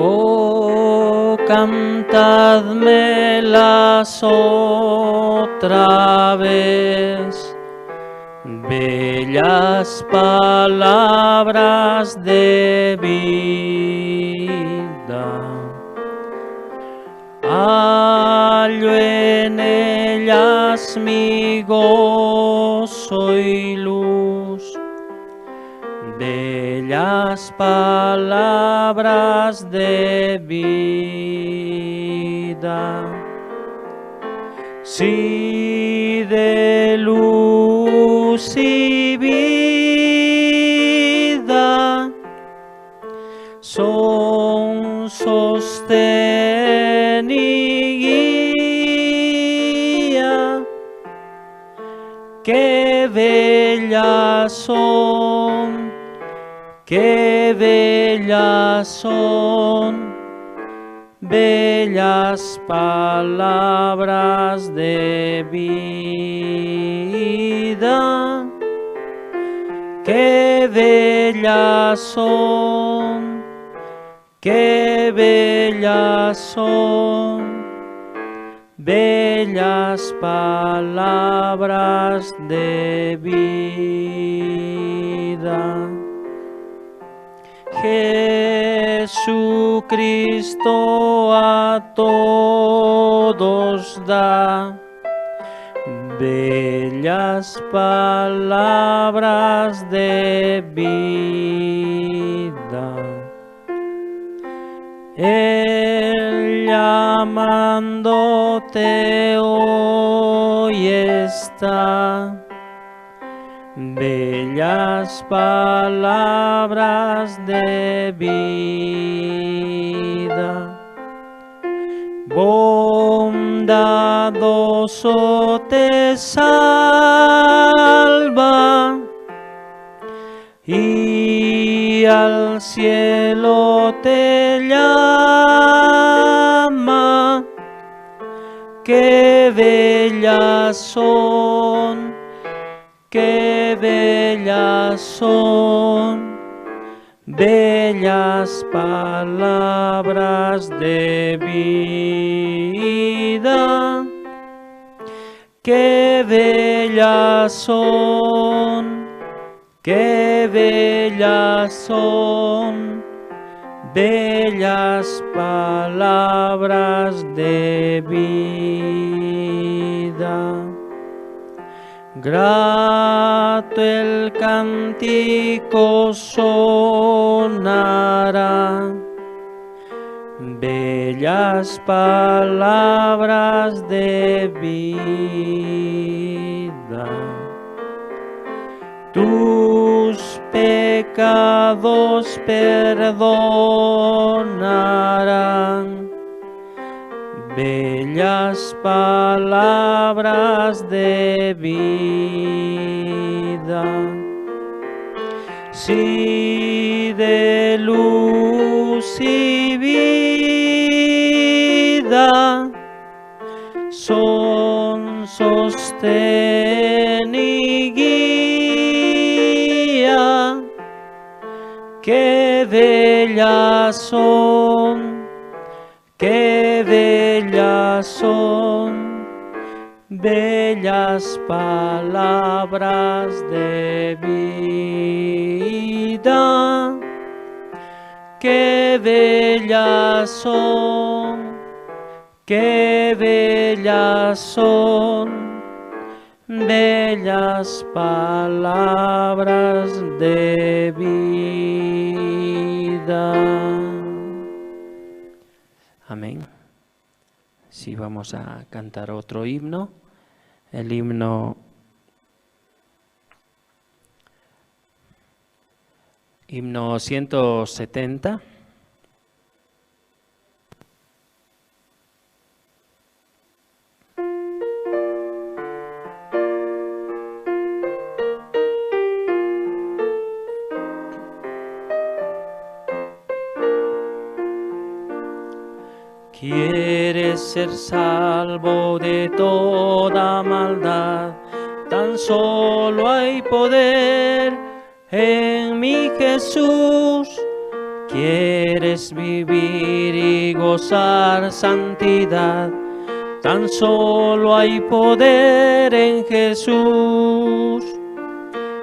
Oh, cantadmelas otra vez, bellas palabras de vida. Hallo en ellas mi gozo y luz, bellas palabras de vida. Sí, de luz y vida son sostén y guía. Qué bellas son, qué bellas son, bellas palabras de vida. Qué bellas son, qué bellas son, bellas palabras de vida. Jesucristo a todos da bellas palabras de vida. Él llamándote hoy está, bellas palabras de vida. Bondadoso te salva y al cielo te llama. Qué bellas son, qué bellas son, bellas palabras de vida. Qué bellas son, qué bellas son, bellas palabras de vida. Grato el cántico sonará, bellas palabras de vida. Tus pecados perdonarán, bellas palabras de vida. Sí, de luz y vida son sostén y guía. Qué bellas son, qué bellas son, bellas palabras de vida. Qué bellas son, qué bellas son, bellas palabras de vida. Amén. Sí, vamos a cantar otro himno, el himno 170. ser salvo de toda maldad. Tan solo hay poder en mi Jesús. ¿Quieres vivir y gozar santidad? Tan solo hay poder en Jesús.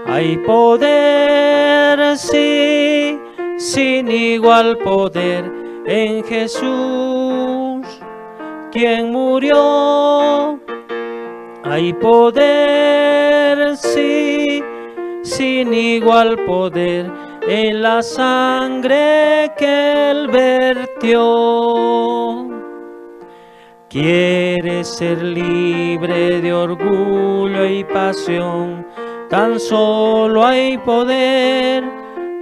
Hay poder, sí, sin igual poder en Jesús, quien murió. Hay poder, sí, sin igual poder en la sangre que Él vertió. ¿Quieres ser libre de orgullo y pasión? Tan solo hay poder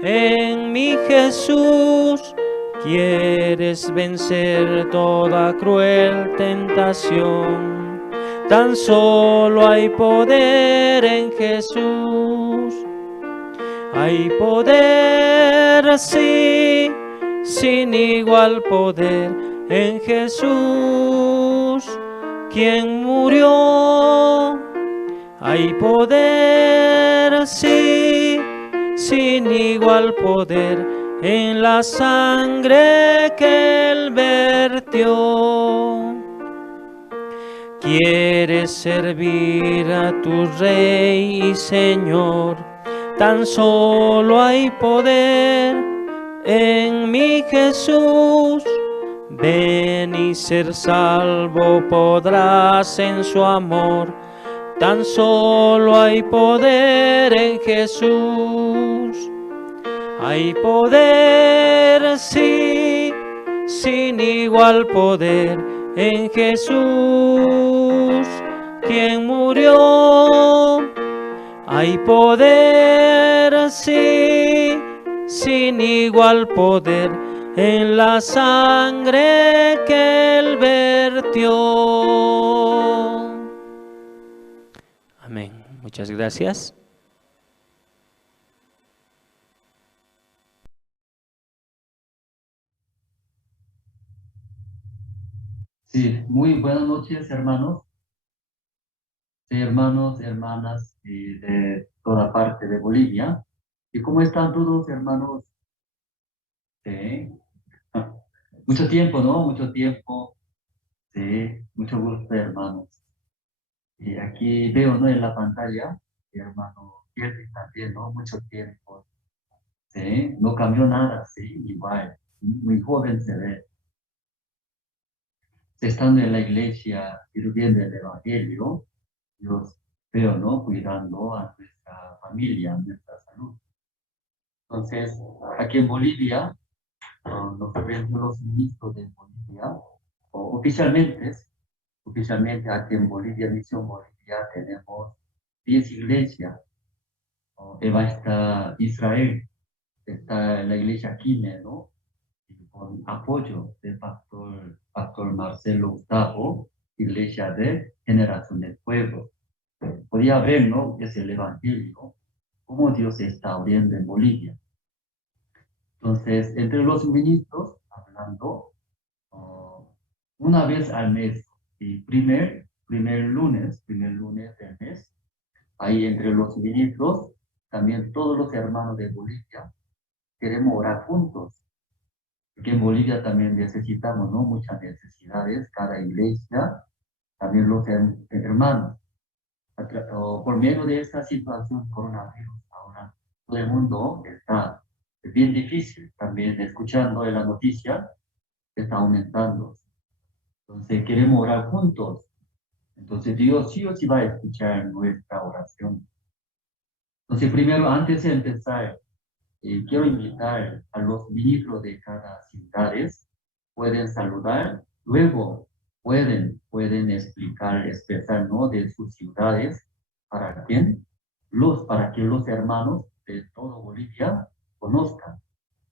en mi Jesús. ¿Quieres vencer toda cruel tentación? Tan solo hay poder en Jesús. Hay poder, sí, sin igual poder en Jesús, quien murió. Hay poder, sí, sin igual poder en la sangre que Él vertió. ¿Quieres servir a tu Rey y Señor? Tan solo hay poder en mi Jesús. Ven y ser salvo podrás en su amor. Tan solo hay poder en Jesús. Hay poder, sí, sin igual poder en Jesús, quien murió. Hay poder, sí, sin igual poder en la sangre que Él vertió. Amén. Muchas gracias. Sí, muy buenas noches, hermanos. Sí, hermanos, hermanas de toda parte de Bolivia. ¿Y cómo están todos, hermanos? Sí. Mucho tiempo, ¿no? Mucho tiempo. Sí, mucho gusto, hermanos. Y aquí veo, ¿no? En la pantalla, mi hermano Kelvin también, ¿no? Mucho tiempo. Sí, no cambió nada, sí, igual. Muy joven se ve. Estando en la iglesia, sirviendo el Evangelio, Dios veo, ¿no? Cuidando a nuestra familia, a nuestra salud. Entonces, aquí en Bolivia, nos ven los ministros de Bolivia, oficialmente, oficialmente aquí en Bolivia, Misión Bolivia, tenemos 10 iglesias. Está Israel, está la iglesia Quime, ¿no? Y con apoyo del pastor Marcelo Gustavo, iglesia de Generación del Pueblo. Podía ver, ¿no? Es el Evangelio, cómo Dios está abriendo en Bolivia. Entonces, entre los ministros, hablando, uh, una vez al mes, y primer lunes del mes, ahí entre los ministros, también todos los hermanos de Bolivia, queremos orar juntos, porque en Bolivia también necesitamos, ¿no? Muchas necesidades, cada iglesia, también los hermanos. Por medio de esta situación coronavirus, ahora todo el mundo está bien difícil, también escuchando en la noticia, está aumentando. Entonces queremos orar juntos. Entonces Dios sí o sí va a escuchar nuestra oración. Entonces primero, antes de empezar, quiero invitar a los ministros de cada ciudad, pueden saludar, luego pueden expresar, ¿no? De sus ciudades, para quién, para que los hermanos de todo Bolivia conozcan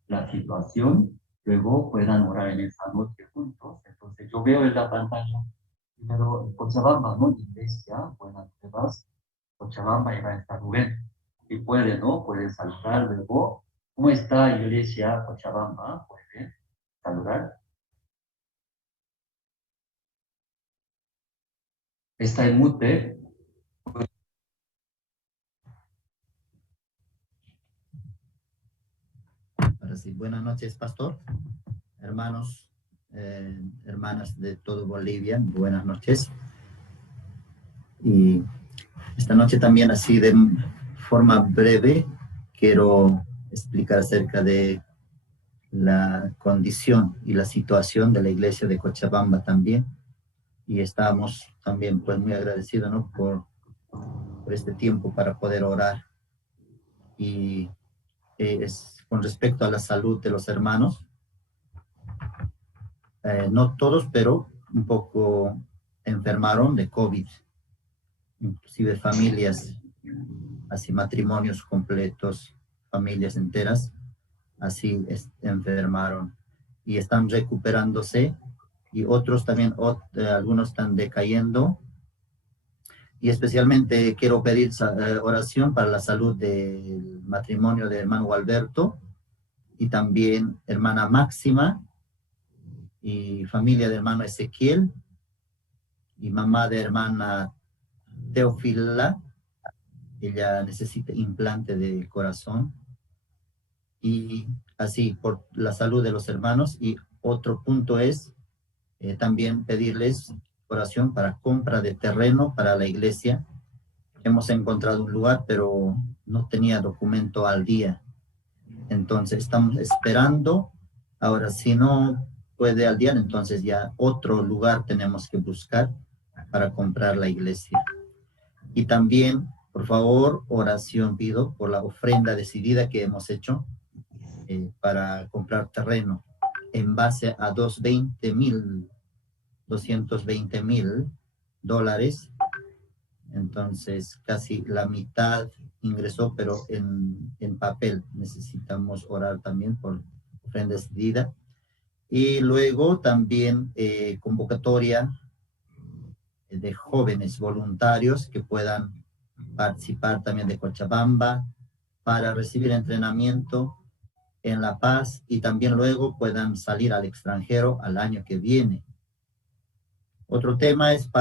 la situación, luego puedan orar en esa noche juntos. Entonces yo veo en la pantalla, primero en Cochabamba, ¿no? Iglesia, buenas nuevas, Cochabamba, y va a estar Rubén. Y puede, ¿no? Puede saludar luego. ¿Cómo está Iglesia Cochabamba? Puede saludar. Está en mute. Ahora sí, buenas noches, pastor, hermanos, hermanas de todo Bolivia, buenas noches. Y esta noche también, así de forma breve, quiero explicar acerca de la condición y la situación de la iglesia de Cochabamba también. Y estamos también pues muy agradecidos, ¿no? por este tiempo para poder orar. Y es con respecto a la salud de los hermanos, no todos, pero un poco enfermaron de COVID, inclusive familias, así matrimonios completos, familias enteras, así enfermaron y están recuperándose y otros también, algunos están decayendo. Y especialmente quiero pedir oración para la salud del matrimonio de hermano Alberto y también hermana Máxima y familia de hermano Ezequiel y mamá de hermana Teofila. Ella necesita implante de corazón. Y así por la salud de los hermanos. Y otro punto es también pedirles oración para compra de terreno para la iglesia. Hemos encontrado un lugar, pero no tenía documento al día. Entonces estamos esperando. Ahora, si no puede al día, entonces ya otro lugar tenemos que buscar para comprar la iglesia. Y también, por favor, oración pido por la ofrenda decidida que hemos hecho para comprar terreno en base a $220,000. Entonces, casi la mitad ingresó, pero en papel. Necesitamos orar también por ofrenda decidida. Y luego también convocatoria de jóvenes voluntarios que puedan participar también de Cochabamba para recibir entrenamiento en La Paz y también luego puedan salir al extranjero al año que viene. Otro tema es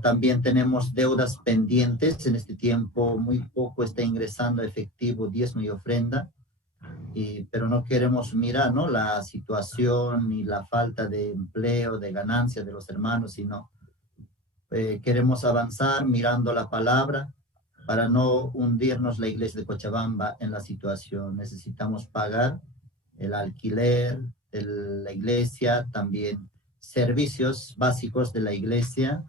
también tenemos deudas pendientes. En este tiempo muy poco está ingresando efectivo, diezmo y ofrenda, pero no queremos mirar, ¿no?, la situación y la falta de empleo, de ganancia de los hermanos, sino queremos avanzar mirando la palabra para no hundirnos la iglesia de Cochabamba en la situación. Necesitamos pagar el alquiler de la iglesia, también servicios básicos de la iglesia.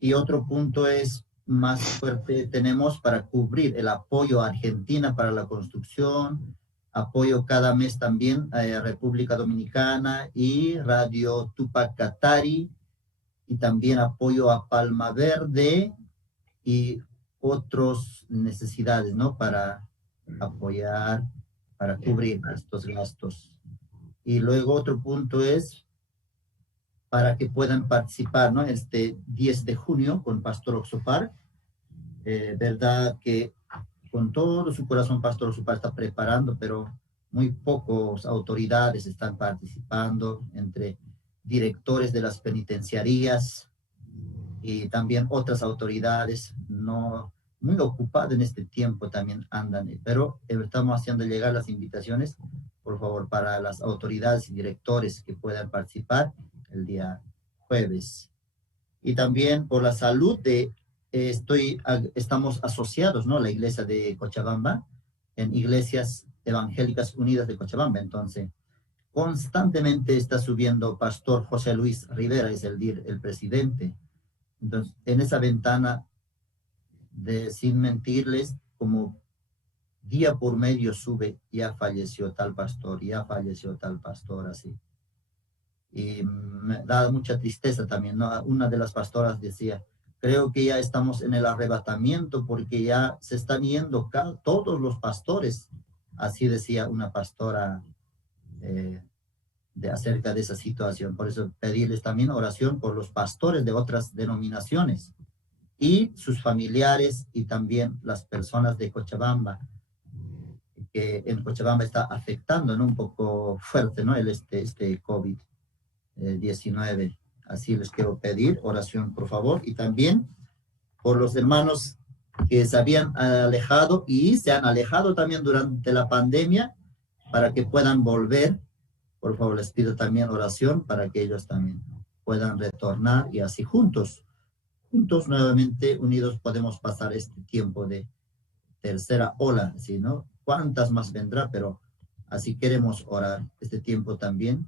Y otro punto es más fuerte, tenemos para cubrir el apoyo a Argentina para la construcción, apoyo cada mes también a República Dominicana y Radio Tupac Katari, y también apoyo a Palma Verde y otras necesidades, ¿no?, para apoyar, para cubrir estos gastos. Y luego otro punto es para que puedan participar, ¿no?, este 10 de junio con Pastor Oxopar. Verdad que con todo su corazón Pastor Oxopar está preparando, pero muy pocas autoridades están participando, entre directores de las penitenciarías y también otras autoridades no muy ocupadas en este tiempo también andan, pero estamos haciendo llegar las invitaciones, por favor, para las autoridades y directores que puedan participar el día jueves. Y también por la salud estamos asociados, ¿no?, la iglesia de Cochabamba, en Iglesias Evangélicas Unidas de Cochabamba. Entonces, constantemente está subiendo Pastor José Luis Rivera, es el presidente. Entonces, en esa ventana, sin mentirles, como día por medio sube, ya falleció tal pastor, ya falleció tal pastor, así. Y me da mucha tristeza también, ¿no? Una de las pastoras decía, creo que ya estamos en el arrebatamiento porque ya se están yendo todos los pastores. Así decía una pastora acerca de esa situación. Por eso pedirles también oración por los pastores de otras denominaciones y sus familiares y también las personas de Cochabamba, que en Cochabamba está afectando, ¿no?, un poco fuerte, ¿no?, este COVID-19. Así les quiero pedir oración, por favor, y también por los hermanos que se habían alejado y se han alejado también durante la pandemia, para que puedan volver. Por favor, les pido también oración para que ellos también puedan retornar y así juntos nuevamente unidos podemos pasar este tiempo de tercera ola, ¿sí, no? ¿Cuántas más vendrá? Pero así queremos orar este tiempo también.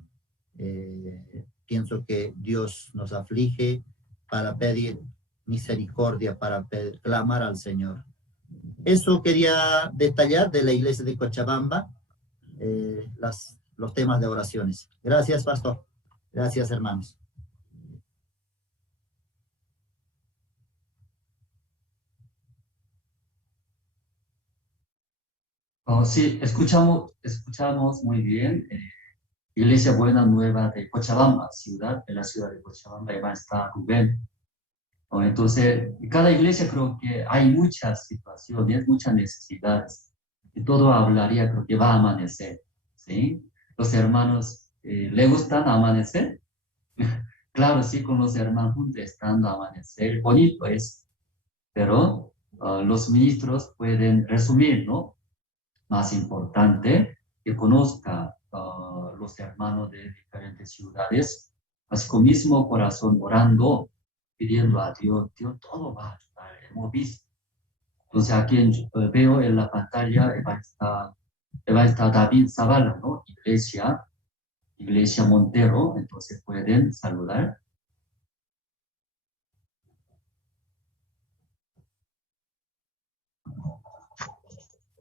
Pienso que Dios nos aflige para pedir misericordia, para clamar al Señor. Eso quería detallar de la iglesia de Cochabamba, los temas de oraciones. Gracias, pastor. Gracias, hermanos. Oh, sí, escuchamos muy bien. Iglesia Buena Nueva de Cochabamba, en la ciudad de Cochabamba, ahí va a estar Rubén. Oh, entonces, en cada iglesia creo que hay muchas situaciones, muchas necesidades. Y todo hablaría, creo que va a amanecer. ¿Sí? Los hermanos, ¿le gustan amanecer? Claro, sí, con los hermanos juntos estando a amanecer, bonito es. Pero los ministros pueden resumir, ¿no? Más importante, que conozca los hermanos de diferentes ciudades, así con mismo corazón orando, pidiendo a Dios, Dios todo va a ayudar, hemos visto. Entonces aquí veo en la pantalla va a estar David Zavala, ¿no? Iglesia Montero, entonces pueden saludar.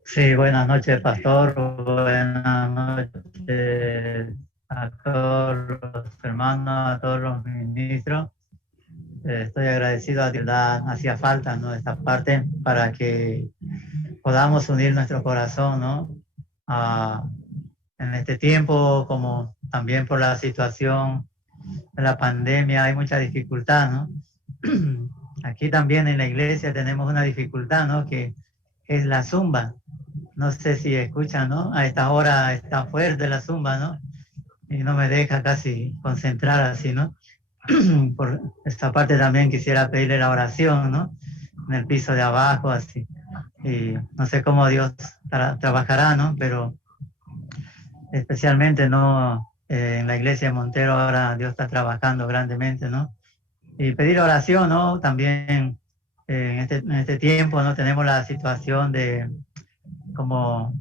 Sí, buenas noches, pastor. Buenas noches a todos los hermanos, a todos los ministros. Estoy agradecido a Dios, hacía falta, ¿no?, esta parte para que podamos unir nuestro corazón, ¿no? En este tiempo, como también por la situación de la pandemia, hay mucha dificultad, ¿no? Aquí también en la iglesia tenemos una dificultad, ¿no?, que es la zumba. No sé si escuchan, ¿no? A esta hora está fuerte la zumba, ¿no? Y no me deja casi concentrar así, ¿no? Por esta parte también quisiera pedirle la oración, ¿no? En el piso de abajo, así. Y no sé cómo Dios trabajará, ¿no? Pero especialmente, ¿no? En la iglesia de Montero ahora Dios está trabajando grandemente, ¿no? Y pedir oración, ¿no? También en este tiempo, ¿no? Tenemos la situación de como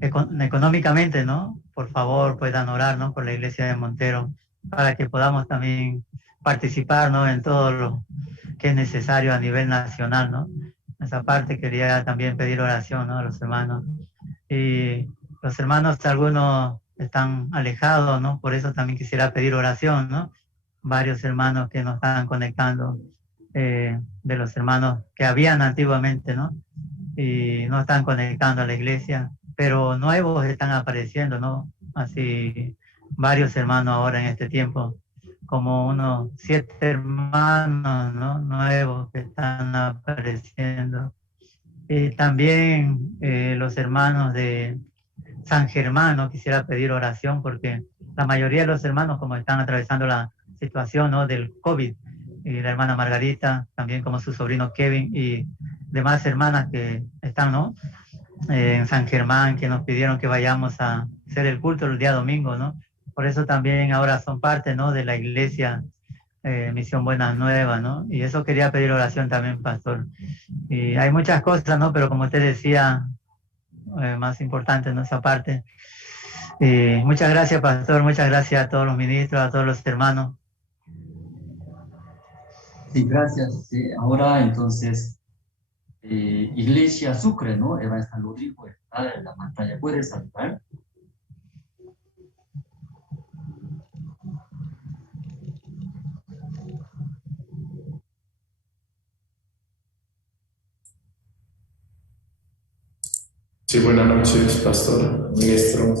económicamente, ¿no? Por favor, puedan orar, ¿no? Por la iglesia de Montero, para que podamos también participar, ¿no? En todo lo que es necesario a nivel nacional, ¿no? Esa parte quería también pedir oración, ¿no? A los hermanos. Y los hermanos, algunos están alejados, ¿no? Por eso también quisiera pedir oración, ¿no? Varios hermanos que nos están conectando, de los hermanos que habían antiguamente, ¿no? Y no están conectando a la iglesia, pero nuevos están apareciendo, ¿no? Así, varios hermanos ahora en este tiempo, como unos 7 hermanos, ¿no? Nuevos que están apareciendo. Y también los hermanos de San Germán, ¿no? Quisiera pedir oración porque la mayoría de los hermanos, como están atravesando la situación, ¿no?, del COVID, y la hermana Margarita, también como su sobrino Kevin y demás hermanas que están, ¿no?, en San Germán, que nos pidieron que vayamos a hacer el culto el día domingo, ¿no? Por eso también ahora son parte, ¿no?, de la iglesia Misión Buena Nueva, ¿no? Y eso quería pedir oración también, pastor. Y hay muchas cosas, ¿no? Pero como usted decía, más importante, ¿no?, esa parte. Muchas gracias, pastor. Muchas gracias a todos los ministros, a todos los hermanos. Sí, gracias. Sí, ahora entonces, Iglesia Sucre, ¿no? Eva está Rodrigo, está en la pantalla. ¿Puedes saludar? Sí, buenas noches, pastor, ministro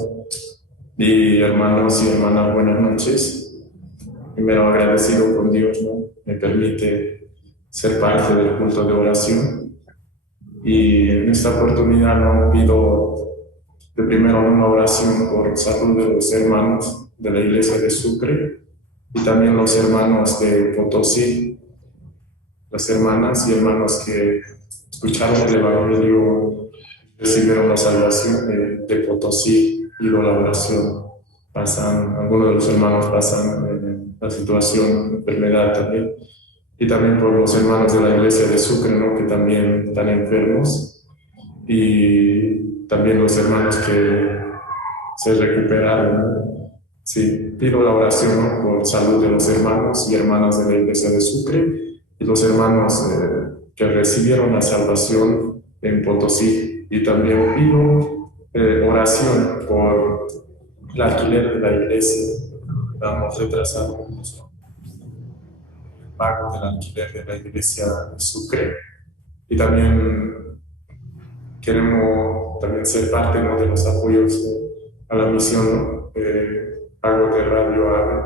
y hermanos y hermanas, buenas noches. Primero agradecido con Dios, ¿no? Me permite ser parte del culto de oración. Y en esta oportunidad no pido de primero una oración por salud de los hermanos de la iglesia de Sucre y también los hermanos de Potosí, las hermanas y hermanos que escucharon el Evangelio, recibieron la salvación de Potosí y la oración. Algunos de los hermanos pasan la situación, enfermedad también, y también por los hermanos de la iglesia de Sucre, ¿no? Que también están enfermos, y también los hermanos que se recuperaron, ¿no? Sí, pido la oración, ¿no? Por salud de los hermanos y hermanas de la iglesia de Sucre y los hermanos que recibieron la salvación en Potosí, y también pido oración por el alquiler de la iglesia. Vamos retrasando el pago del alquiler de la iglesia de Sucre, y también queremos también ser parte, ¿no? De los apoyos a la misión, ¿no? Pago de Radio AVE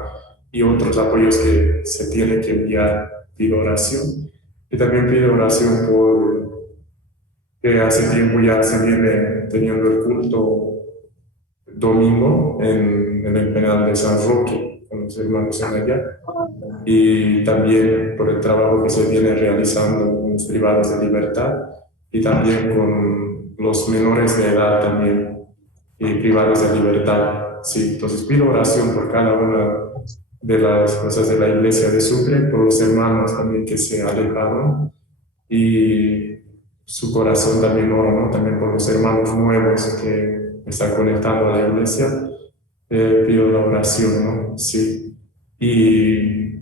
y otros apoyos que se tienen que enviar. Pido oración, y también pido oración por que hace tiempo ya se viene teniendo el culto domingo en el penal de San Roque con los hermanos en allá, y también por el trabajo que se viene realizando con los privados de libertad y también con los menores de edad también y privados de libertad. Sí, entonces pido oración por cada una de las cosas de la iglesia de Sucre, por los hermanos también que se alejaron, y su corazón también ora, ¿no? También por los hermanos nuevos que están conectando a la iglesia. Pido la oración, ¿no? Sí. Y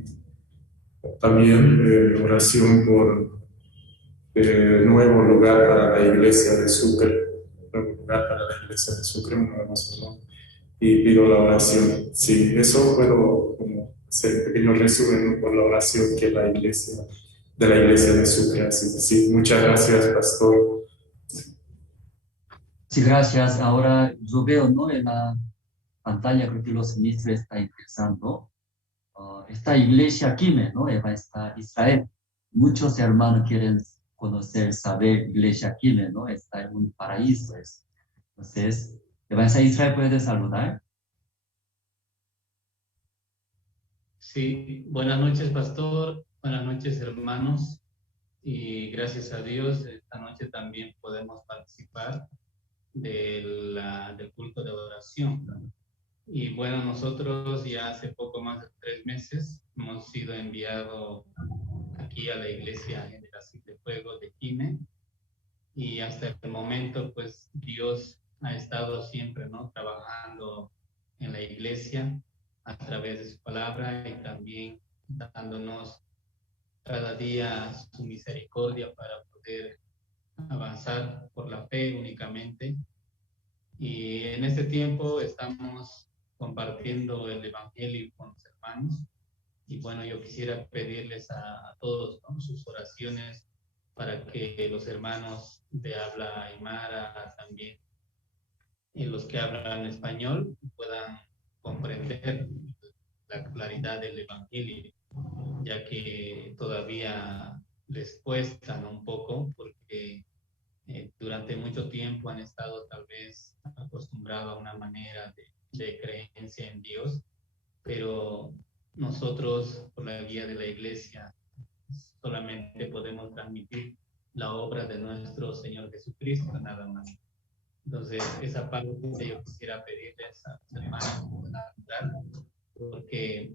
también oración por nuevo lugar para la iglesia de Sucre, nuevo lugar para la iglesia de Sucre, un nuevo salón. Y pido la oración. Sí, eso puedo como hacer un pequeño resumen, ¿no? Por la oración que la iglesia de Sucre hace. Sí, muchas gracias, pastor. Sí, gracias. Ahora yo veo, ¿no? En la pantalla, creo que los ministros están ingresando. Esta iglesia Quime, ¿no? Está Israel. Muchos hermanos quieren conocer, saber iglesia Quime, ¿no? Está en un paraíso. Entonces, Evangelista Israel, ¿puede saludar? Sí, buenas noches, pastor. Buenas noches, hermanos. Y gracias a Dios, esta noche también podemos participar del culto de oración. Y bueno, nosotros ya hace poco más de 3 meses hemos sido enviados aquí a la iglesia en el Asilo de Fuego de Quime. Y hasta el momento, pues Dios ha estado siempre, ¿no? Trabajando en la iglesia a través de su palabra, y también dándonos cada día su misericordia para poder avanzar por la fe únicamente. Y en este tiempo estamos compartiendo el Evangelio con los hermanos, y bueno, yo quisiera pedirles a todos, ¿no? Sus oraciones para que los hermanos de habla aymara, también y los que hablan español, puedan comprender la claridad del Evangelio, ya que todavía les cuesta, ¿no? Un poco, porque durante mucho tiempo han estado tal vez acostumbrados a una manera de creencia en Dios, pero nosotros, por la guía de la iglesia, solamente podemos transmitir la obra de nuestro Señor Jesucristo, nada más. Entonces, esa parte yo quisiera pedirles a los hermanos porque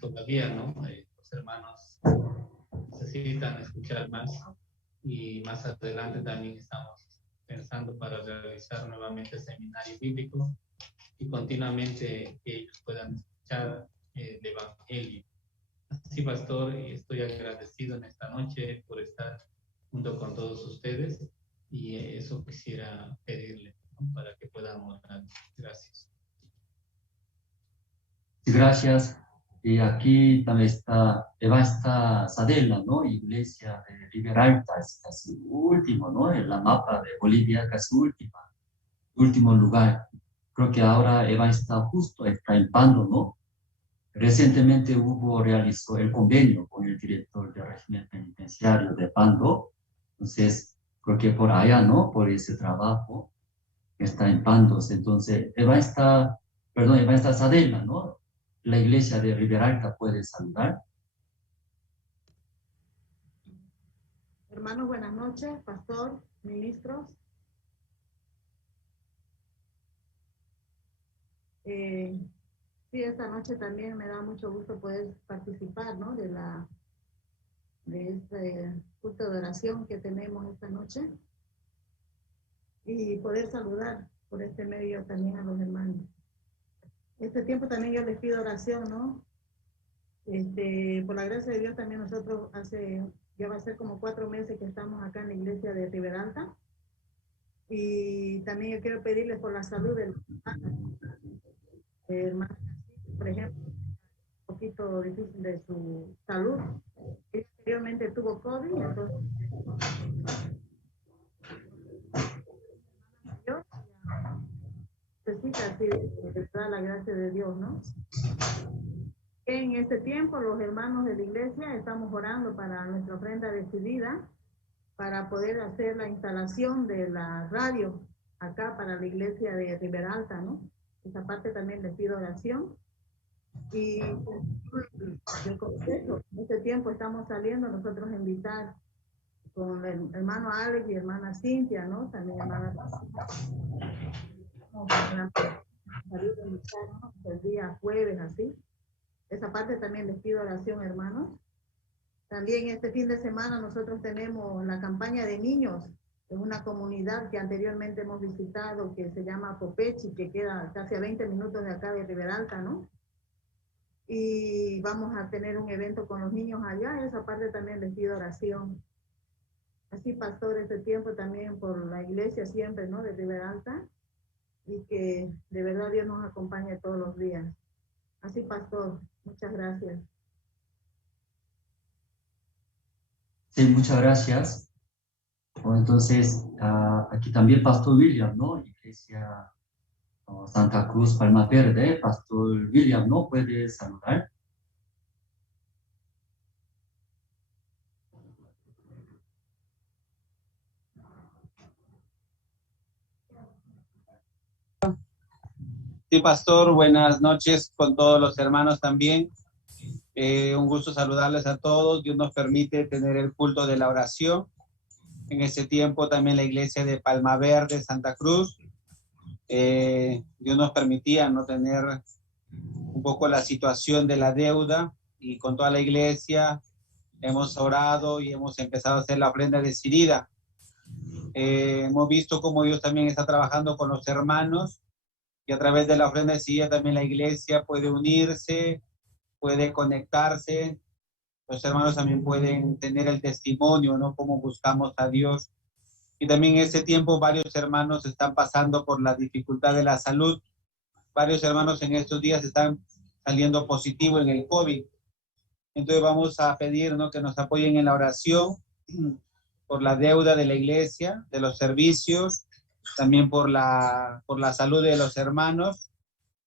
todavía, ¿no? Los hermanos necesitan escuchar más, y más adelante también estamos pensando para realizar nuevamente el seminario bíblico, y continuamente que ellos puedan escuchar el Evangelio. Sí, pastor, y estoy agradecido en esta noche por estar junto con todos ustedes, y eso quisiera pedirle, ¿no? Para que puedan orar. Gracias. Gracias. Y aquí también está Sadela, ¿no? Iglesia de Riberalta, es casi último, ¿no? En la mapa de Bolivia, casi último lugar. Creo que ahora Eva está en Pando, ¿no? Recientemente realizó el convenio con el director del régimen penitenciario de Pando. Entonces, creo que por allá, ¿no? Por ese trabajo está en Pandos. Entonces, Eva está Sadela, ¿no? la iglesia de Riberalta puede saludar. Hermanos, buenas noches, pastor, ministros. Sí, esta noche también me da mucho gusto poder participar, ¿no? de este culto de oración que tenemos esta noche y poder saludar por este medio también a los hermanos. Este tiempo también yo les pido oración, ¿no? Por la gracia de Dios también nosotros ya va a ser como 4 meses que estamos acá en la iglesia de Riberalta y también yo quiero pedirles por la salud del hermano, por ejemplo, un poquito difícil de su salud. Él anteriormente tuvo COVID, entonces necesita así de toda la gracia de Dios, ¿no? En este tiempo los hermanos de la iglesia estamos orando para nuestra ofrenda decidida para poder hacer la instalación de la radio acá para la iglesia de Riberalta, ¿no? Esa parte también les pido oración. Y el consejo, en este tiempo estamos saliendo nosotros a invitar con el hermano Alex y hermana Cintia, ¿no? También hermana el día jueves, así. Esa parte también les pido oración, hermanos. También este fin de semana nosotros tenemos la campaña de niños en una comunidad que anteriormente hemos visitado, que se llama Popechi, que queda casi a 20 minutos de acá de Riberalta, ¿no? Y vamos a tener un evento con los niños allá, esa parte también les pido oración. Así, pastor, este tiempo también por la iglesia siempre, ¿no? De Riberalta, y que de verdad Dios nos acompañe todos los días. Así, pastor, muchas gracias. Sí, muchas gracias. Entonces, aquí también Pastor William, ¿no? Iglesia Santa Cruz Palma Verde, Pastor William, ¿no? Puede saludar. Sí, pastor, buenas noches con todos los hermanos también. Un gusto saludarles a todos. Dios nos permite tener el culto de la oración. En ese tiempo también la iglesia de Palma Verde, Santa Cruz. Dios nos permitía no tener un poco la situación de la deuda y con toda la iglesia hemos orado y hemos empezado a hacer la ofrenda decidida. Hemos visto cómo Dios también está trabajando con los hermanos y a través de la ofrenda decidida también la iglesia puede unirse, puede conectarse. Los hermanos también pueden tener el testimonio, ¿no? Cómo buscamos a Dios. Y también en este tiempo varios hermanos están pasando por la dificultad de la salud. Varios hermanos en estos días están saliendo positivo en el COVID. Entonces vamos a pedir, ¿no? Que nos apoyen en la oración por la deuda de la iglesia, de los servicios, también por la salud de los hermanos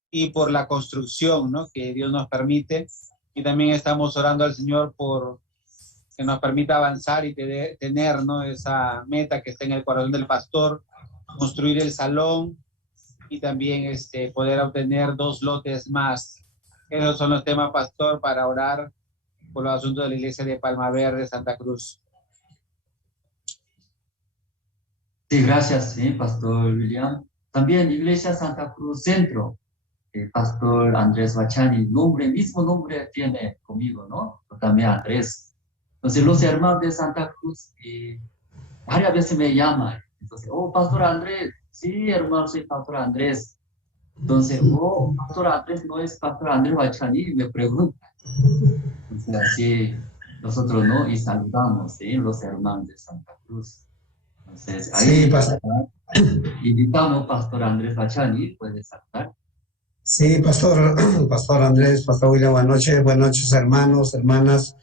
y por la construcción, ¿no? Que Dios nos permite. Y también estamos orando al Señor por que nos permita avanzar y tener, ¿no? Esa meta que está en el corazón del pastor, construir el salón y también poder obtener 2 lotes más. Esos son los temas, pastor, para orar por los asuntos de la iglesia de Palma Verde, Santa Cruz. Sí, gracias, sí, Pastor William. También Iglesia Santa Cruz Centro, el Pastor Andrés Bachani, mismo nombre tiene conmigo, ¿no? También Andrés. Entonces los hermanos de Santa Cruz varias veces me llaman. Entonces, Pastor Andrés, sí, hermano, soy Pastor Andrés. Entonces, Pastor Andrés no es Pastor Andrés Bachani, me preguntan. Entonces, así nosotros, ¿no? Y saludamos, ¿sí? Los hermanos de Santa Cruz. Entonces, ahí sí, pastor. Invitamos Pastor Andrés Bachani, puede saludar. Sí, Pastor Andrés, Pastor William, buenas noches hermanos, hermanas,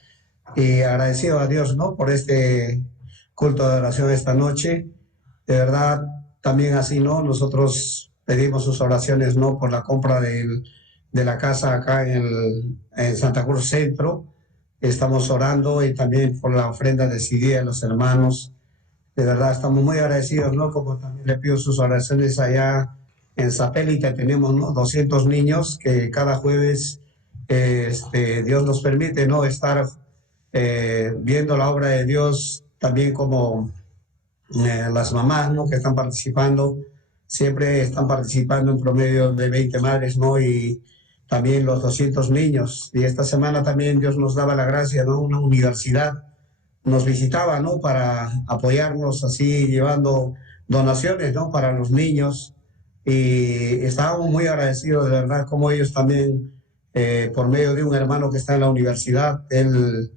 y agradecido a Dios, ¿no? Por este culto de oración esta noche. De verdad, también así, ¿no? Nosotros pedimos sus oraciones, ¿no? Por la compra de la casa acá en Santa Cruz Centro. Estamos orando y también por la ofrenda decidida de los hermanos. De verdad, estamos muy agradecidos, ¿no? Como también le pido sus oraciones allá en Zapélica. Tenemos, ¿no? 200 niños que cada jueves Dios nos permite, ¿no?, estar viendo la obra de Dios también como las mamás, ¿no?, que están participando, siempre están participando en promedio de 20 madres, ¿no?, y también los 200 niños. Y esta semana también Dios nos daba la gracia, ¿no?, una universidad nos visitaba, ¿no?, para apoyarnos así, llevando donaciones, ¿no?, para los niños. Y estábamos muy agradecidos, de verdad, como ellos también, por medio de un hermano que está en la universidad, él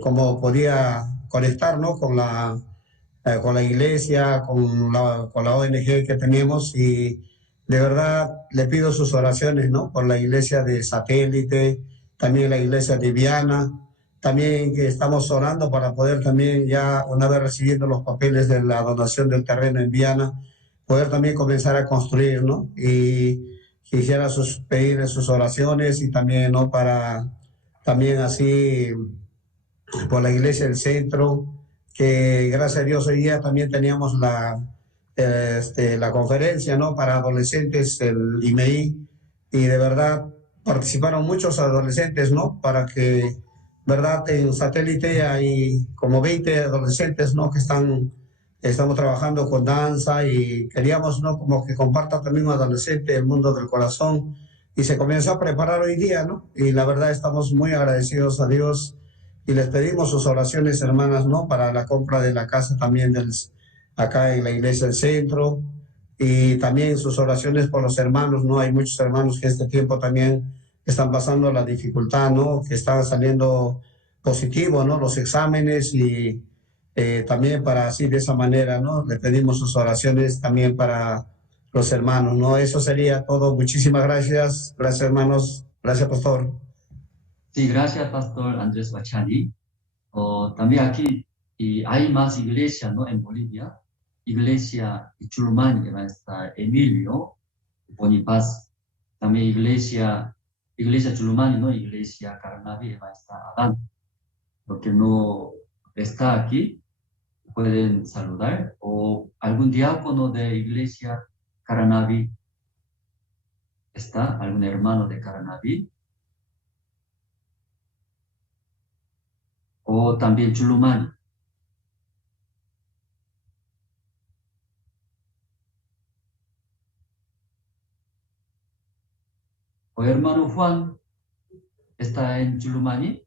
como podía conectar, ¿no?, con la iglesia, con la ONG que tenemos, y de verdad le pido sus oraciones, ¿no?, por la iglesia de Satélite, también la iglesia de Viana, también que estamos orando para poder también ya, una vez recibiendo los papeles de la donación del terreno en Viana, poder también comenzar a construir, ¿no? Y quisiera pedirle sus oraciones y también, ¿no?, para también así por la iglesia del centro, que gracias a Dios hoy día también teníamos la conferencia, ¿no?, para adolescentes, el IMEI, y de verdad participaron muchos adolescentes, ¿no?, para que, verdad, en Satélite hay como 20 adolescentes, ¿no?, que estamos trabajando con danza, y queríamos, ¿no?, como que comparta también un adolescente el mundo del corazón, y se comenzó a preparar hoy día, ¿no? Y la verdad estamos muy agradecidos a Dios y les pedimos sus oraciones, hermanas, ¿no?, para la compra de la casa también acá en la iglesia del centro, y también sus oraciones por los hermanos, ¿no? Hay muchos hermanos que este tiempo también están pasando la dificultad, ¿no?, que están saliendo positivo, ¿no?, los exámenes, y también para así de esa manera, ¿no?, le pedimos sus oraciones también para los hermanos, ¿no? Eso sería todo. Muchísimas gracias. Gracias, hermanos. Gracias, pastor. Sí, gracias, Pastor Andrés Bachani. También aquí y hay más iglesias, ¿no?, en Bolivia. Iglesia Chulumani, va a estar Emilio Bonipaz. También iglesia Chulumani, ¿no?, iglesia Carnaví, va a estar Adán. Lo que no está aquí, pueden saludar. O algún diácono de iglesia Carnaví. ¿Está algún hermano de Carnaví? O también Chulumani. O hermano Juan, ¿está en Chulumani?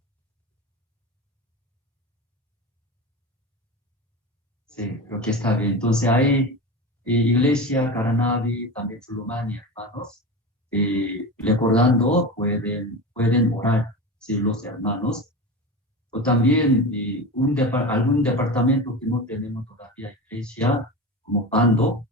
Sí, creo que está bien. Entonces hay iglesia, Caranavi, también Chulumani, hermanos. Recordando, pueden orar, ¿sí?, los hermanos. O también algún departamento que no tenemos todavía iglesia, como Pando,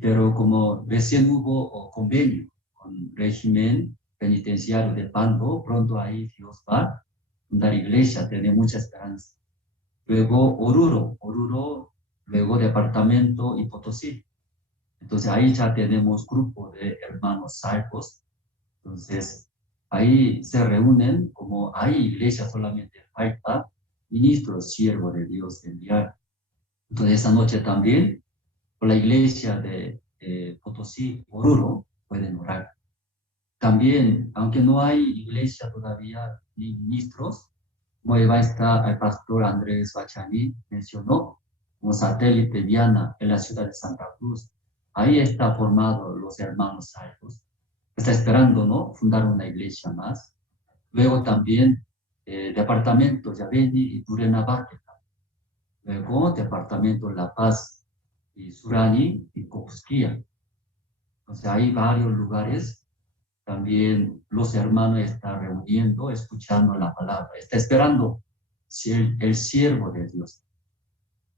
pero como recién hubo convenio con régimen penitenciario de Pando, pronto ahí Dios va a fundar iglesia, tiene mucha esperanza. Luego Oruro, luego departamento y Potosí. Entonces ahí ya tenemos grupo de hermanos salvos. Entonces ahí se reúnen, como hay iglesia, solamente falta ministros, siervos de Dios enviar. Entonces esa noche también, por la iglesia de Potosí, Oruro, pueden orar. También, aunque no hay iglesia todavía ni ministros, como va a estar el pastor Andrés Bachani mencionó, como Satélite Viana en la ciudad de Santa Cruz, ahí está formado los hermanos salvos. Está esperando, ¿no?, fundar una iglesia más. Luego también departamento Yaveni y Durenabaque. Luego departamento La Paz y Surani y Cocosquía. Entonces hay varios lugares. También los hermanos están reuniendo, escuchando la palabra. Está esperando el siervo de Dios.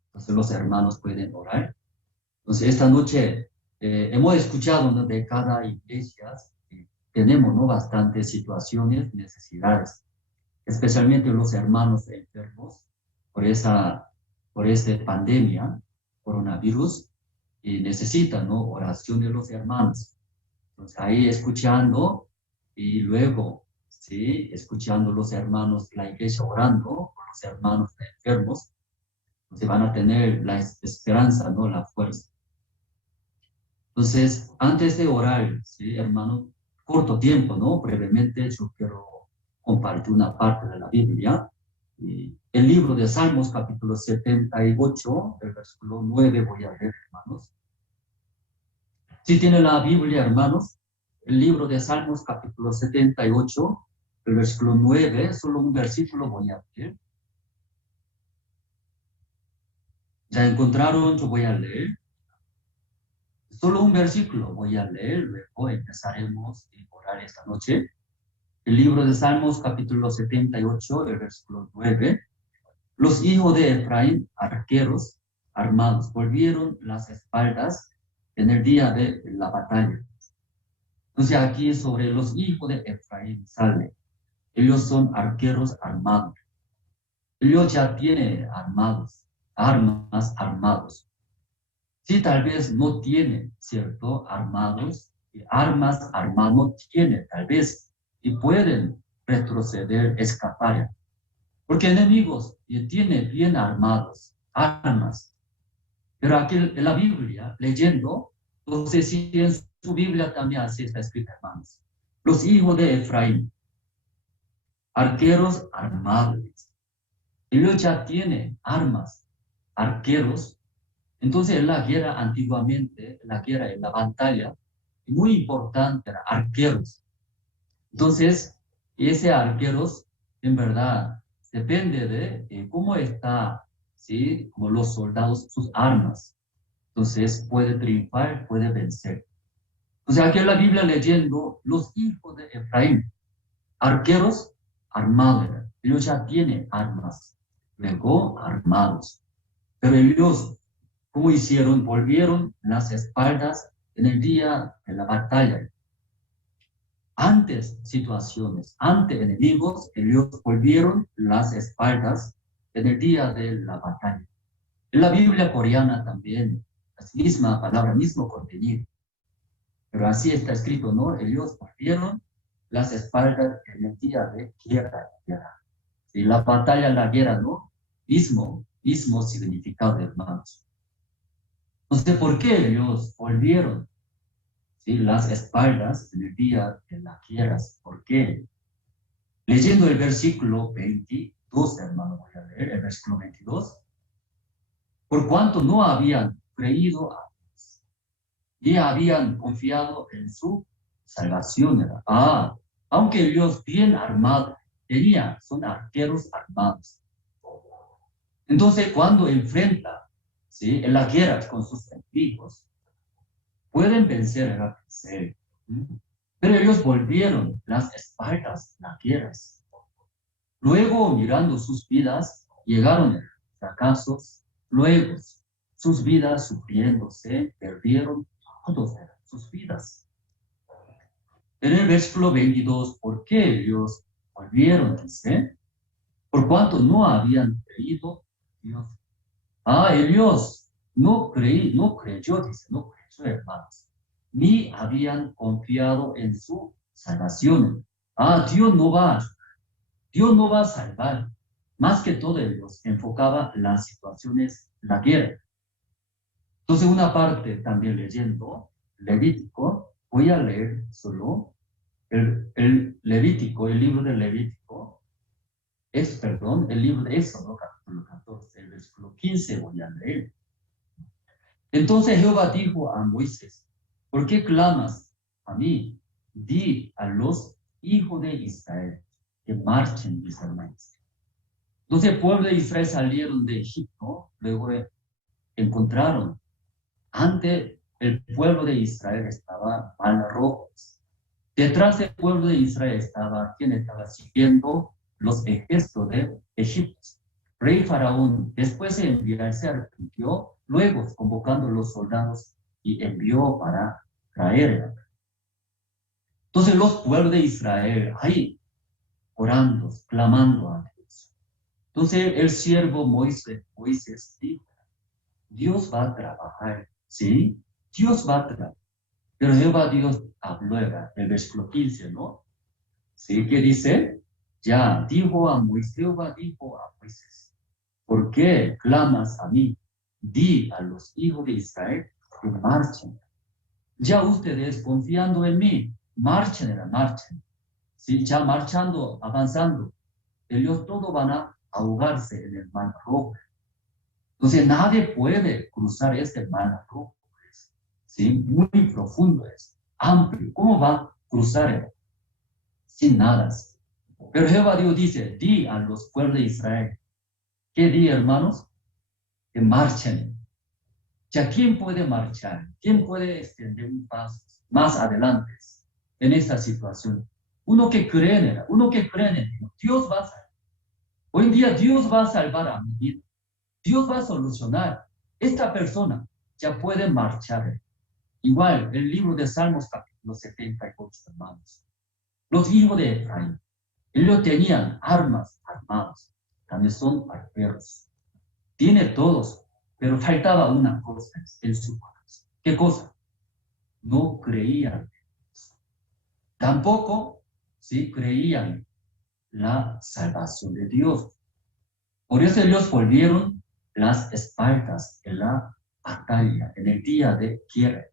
Entonces los hermanos pueden orar. Entonces esta noche hemos escuchado, ¿no?, de cada iglesia. Tenemos, ¿no?, bastantes situaciones, necesidades. Especialmente los hermanos enfermos por esta pandemia, coronavirus, y necesitan, ¿no?, oración de los hermanos. Entonces ahí escuchando, y luego, ¿sí?, escuchando los hermanos de la iglesia orando por los hermanos enfermos, entonces van a tener la esperanza, ¿no?, la fuerza. Entonces, antes de orar, ¿sí?, hermanos, corto tiempo, ¿no? Brevemente yo quiero compartir una parte de la Biblia. El libro de Salmos, capítulo 78, el versículo 9, voy a leer, hermanos. Si tiene la Biblia, hermanos, el libro de Salmos, capítulo 78, el versículo 9, solo un versículo voy a leer. ¿Ya encontraron? Yo voy a leer. Solo un versículo voy a leer, luego empezaremos a orar esta noche. El libro de Salmos, capítulo 78, el versículo 9. Los hijos de Efraín, arqueros armados, volvieron las espaldas en el día de la batalla. Entonces aquí sobre los hijos de Efraín sale. Ellos son arqueros armados. Ellos ya tienen armas armados. Sí, tal vez no tienen, ¿cierto? Armas armadas no tienen, tal vez, y pueden retroceder, escapar. Porque enemigos tienen bien armas. Pero aquí en la Biblia, leyendo, entonces sí, en su Biblia también así está escrito, hermanos. Los hijos de Efraín, arqueros armados. Ellos ya tienen arqueros. Entonces en la guerra antiguamente, en la batalla, muy importante era arqueros. Entonces, ese arqueros, en verdad, depende de cómo está, ¿sí? Como los soldados, sus armas. Entonces, puede triunfar, puede vencer. O sea, aquí en la Biblia leyendo, los hijos de Efraín, arqueros armados, ellos ya tienen armas, luego armados. Pero ellos, ¿cómo hicieron? Volvieron las espaldas en el día de la batalla. Antes situaciones, ante enemigos, ellos volvieron las espaldas en el día de la batalla. En la Biblia coreana también, la misma palabra, mismo contenido. Pero así está escrito, ¿no? Ellos volvieron las espaldas en el día de guerra. Y la batalla, la guerra, ¿no? Mismo significado, hermanos. No sé por qué ellos volvieron, ¿sí? Las espaldas en el día de las guerras. ¿Por qué? Leyendo el versículo 22, hermano, voy a leer el versículo 22. Por cuanto no habían creído a Dios y habían confiado en su salvación. Aunque ellos bien armados son arqueros armados. Entonces, cuando enfrentan, ¿sí? En la guerra con sus enemigos, pueden vencer. Pero ellos volvieron las espaldas, las guerras. Luego, mirando sus vidas, llegaron a fracasos. Luego, sus vidas sufriéndose, perdieron todas sus vidas. En el versículo 22, ¿por qué ellos volvieron? Dice, por cuanto no habían creído Dios. Ellos no creyó, dice, no creyó, hermanos, ni habían confiado en su salvación. Dios no va a salvar. Más que todo ellos enfocaba las situaciones, la guerra. Entonces una parte también leyendo Levítico, voy a leer solo el Levítico, el libro de Levítico, el libro de Éxodo, capítulo 14, el versículo 15 voy a leer. Entonces Jehová dijo a Moisés, ¿por qué clamas a mí? Di a los hijos de Israel que marchen, mis hermanos. Entonces el pueblo de Israel salieron de Egipto, luego encontraron, ante el pueblo de Israel estaba Mar Rojo. Detrás del pueblo de Israel quien estaba siguiendo los ejércitos de Egipto. Rey Faraón, después de enviarse, arrepintió, luego convocando a los soldados y envió para traer. Entonces los pueblos de Israel ahí orando, clamando a Dios. Entonces el siervo Moisés dijo, Dios va a trabajar, ¿sí? Dios va a trabajar. Pero Jehová Dios habló, el versículo 15, ¿no? ¿Sí? ¿Qué dice? Ya dijo a Moisés, Jehová dijo a Moisés, ¿por qué clamas a mí? Di a los hijos de Israel que marchen. Ya ustedes, confiando en mí, marchen. ¿Sí? Ya marchando, avanzando, ellos todos van a ahogarse en el mar rojo. Entonces nadie puede cruzar este mar rojo. ¿Sí? Muy profundo es, amplio. ¿Cómo va a cruzar? Sin nada. Pero Jehová Dios dice, di a los pueblos de Israel. ¿Qué di, hermanos? Que marchen. Ya, ¿quién puede marchar? ¿Quién puede extender un paso más adelante en esta situación? Uno que cree en él, uno que cree en Dios. Dios va a salvar. Hoy en día Dios va a salvar a mi vida. Dios va a solucionar. Esta persona ya puede marchar. Igual, el libro de Salmos capítulo 78, hermanos. Los hijos de Efraín, ellos tenían armas armadas. También son arqueros. Tiene todos, pero faltaba una cosa en su corazón. ¿Qué cosa? No creían. Tampoco, sí, creían la salvación de Dios. Por eso ellos volvieron las espaldas en la batalla, en el día de guerra.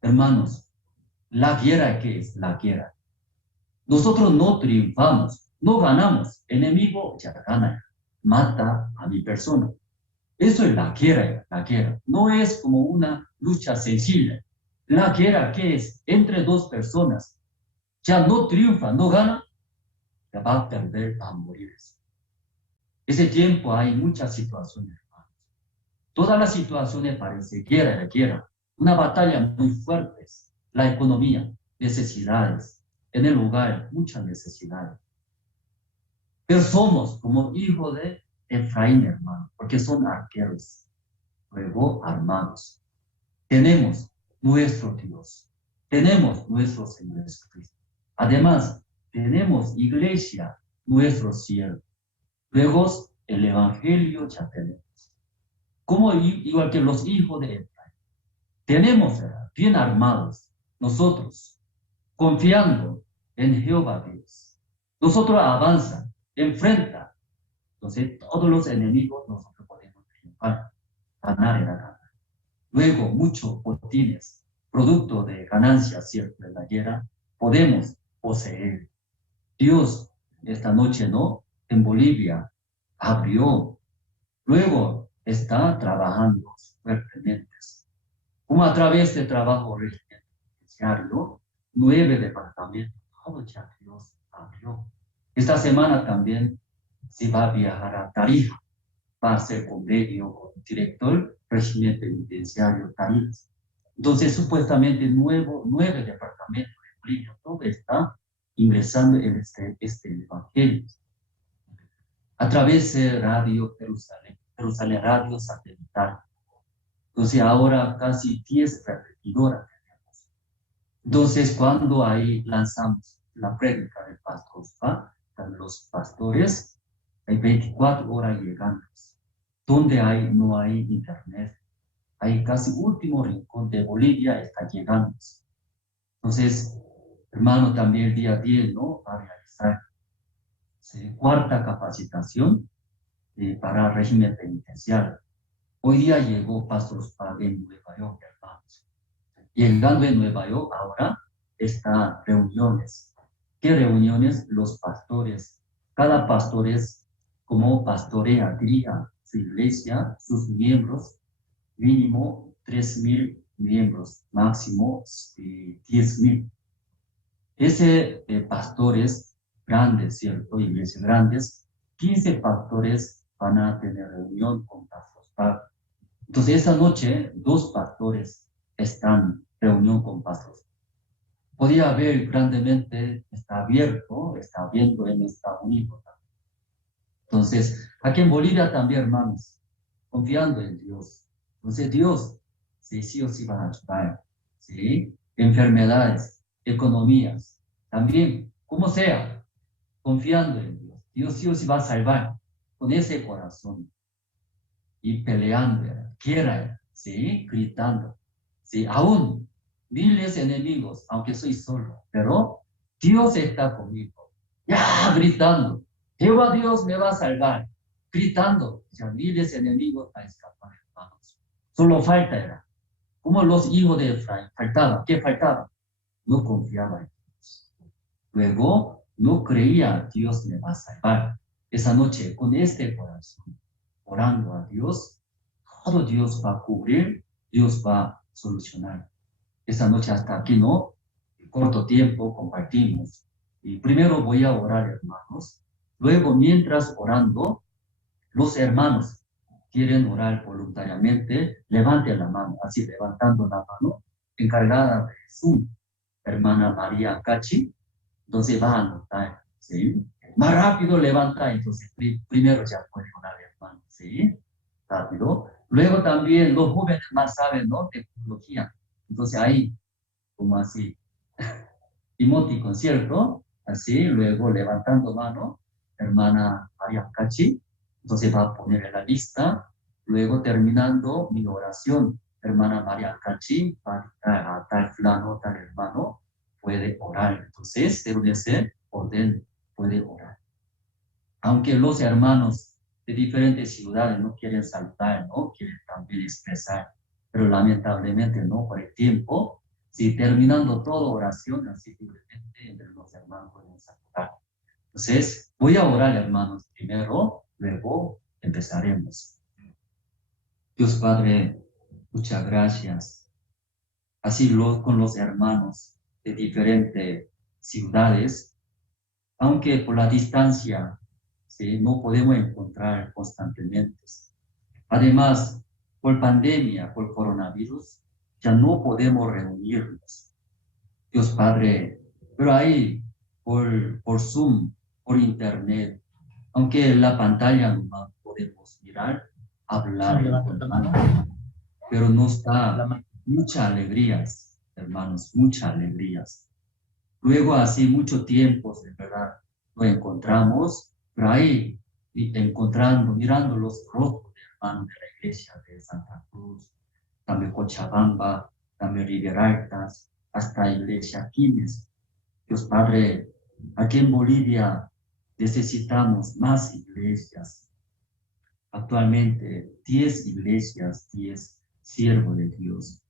Hermanos, ¿la guerra qué es? La guerra. Nosotros no triunfamos, no ganamos. El enemigo ya gana, mata a mi persona. Eso es la guerra, la guerra. No es como una lucha sencilla. La guerra, ¿qué es? Entre dos personas. Ya no triunfa, no gana, ya va a perder, va a morir. Ese tiempo hay muchas situaciones, hermanos. Todas las situaciones parecen guerra, guerra. Una batalla muy fuerte. La economía, necesidades. En el lugar, muchas necesidades. Pero somos como hijos de Efraín, hermano, porque son arqueros, luego armados. Tenemos nuestro Dios, tenemos nuestro Señor Jesucristo. Además, tenemos iglesia, nuestro cielo. Luego, el Evangelio ya tenemos. Como igual que los hijos de Efraín. Tenemos bien armados nosotros, confiando en Jehová Dios. Nosotros avanzamos, enfrenta. Entonces, todos los enemigos nosotros podemos triunfar, ganar en la guerra. Luego, muchos botines, producto de ganancias, ¿cierto?, de la guerra, podemos poseer. Dios, esta noche, ¿no?, en Bolivia, abrió. Luego, está trabajando fuertemente. Como a través del trabajo residencial, 9 departamentos, todo ya Dios abrió. Esta semana también se va a viajar a Tarija, va a hacer convenio con el director régimen penitenciario Tarija. Entonces, supuestamente 9 departamentos de Bolivia, todo está ingresando en este evangelio. A través de Radio Jerusalén Radio Satelital. Entonces, ahora casi 10 repetidoras tenemos. Entonces, cuando ahí lanzamos la prédica del pastor, los pastores, hay 24 horas llegando. Donde no hay internet, hay casi último rincón de Bolivia está llegando. Entonces, hermano, también el día 10, ¿no?, va a realizar cuarta capacitación para régimen penitenciario. Hoy día llegó Pastor Spade en Nueva York, hermanos. Llegando en Nueva York, ahora están reuniones. ¿Qué reuniones? Los pastores. Cada pastor es como pastorea, diría su iglesia, sus miembros, mínimo 3,000 miembros, máximo 10,000. Ese pastores grandes, ¿cierto? Iglesias grandes, 15 pastores van a tener reunión con Pastor Spade. Entonces, esta noche, 2 pastores están en reunión con pastores. Podía ver grandemente, está abierto, está viendo en Estados Unidos. Entonces, aquí en Bolivia también, hermanos, confiando en Dios. Entonces, Dios, sí o sí van a ayudar, ¿sí? Enfermedades, economías, también, como sea, confiando en Dios. Dios sí o sí va a salvar con ese corazón. Y peleando, quiera, ¿sí? Gritando, ¿sí? Aún miles de enemigos, aunque soy solo, pero Dios está conmigo. Ya, gritando, Jehová Dios me va a salvar. Gritando, ya miles de enemigos a escapar, hermanos. Solo falta era, como los hijos de Efraín, faltaba, ¿qué faltaba? no confiaba en Dios. Luego, no creía Dios me va a salvar. Esa noche, con este corazón, orando a Dios, todo Dios va a cubrir, Dios va a solucionar. Esa noche hasta aquí, ¿no? En corto tiempo compartimos. Y primero voy a orar, hermanos. Luego, mientras orando, los hermanos quieren orar voluntariamente, levanten la mano, así levantando la mano, encargada de su hermana María Cachi, entonces va a anotar, ¿sí? Más rápido levanta, entonces primero ya puede orar, hermano, ¿sí? Rápido. Luego también los jóvenes más saben, ¿no? Tecnología. Entonces ahí, como así, emoticon, ¿cierto? Así, luego levantando mano, hermana María Cachi, entonces va a poner en la lista, luego terminando mi oración, hermana María Cachi, a tal fulano, tal hermano, puede orar. Entonces, según ese orden, puede orar. Aunque los hermanos de diferentes ciudades no quieren saltar, no quieren también expresar, pero lamentablemente no por el tiempo, si terminando toda oración, así libremente entre los hermanos pueden saltar. Entonces, voy a orar, hermanos, primero, luego empezaremos. Dios Padre, muchas gracias. Así con los hermanos de diferentes ciudades, aunque por la distancia, ¿sí? No podemos encontrar constantemente. Además, por pandemia, por coronavirus, ya no podemos reunirnos. Dios Padre, pero ahí, por Zoom, por Internet, aunque en la pantalla no podemos mirar, hablar, pero nos da muchas alegrías, hermanos, muchas alegrías. Luego, así, mucho tiempo, de verdad, nos encontramos, pero ahí, mirando los rostros de hermanos de la iglesia de Santa Cruz, también Cochabamba, también Rivera Altas, hasta iglesia Quines. Dios Padre, aquí en Bolivia necesitamos más iglesias. Actualmente 10 iglesias, 10 siervos de Dios,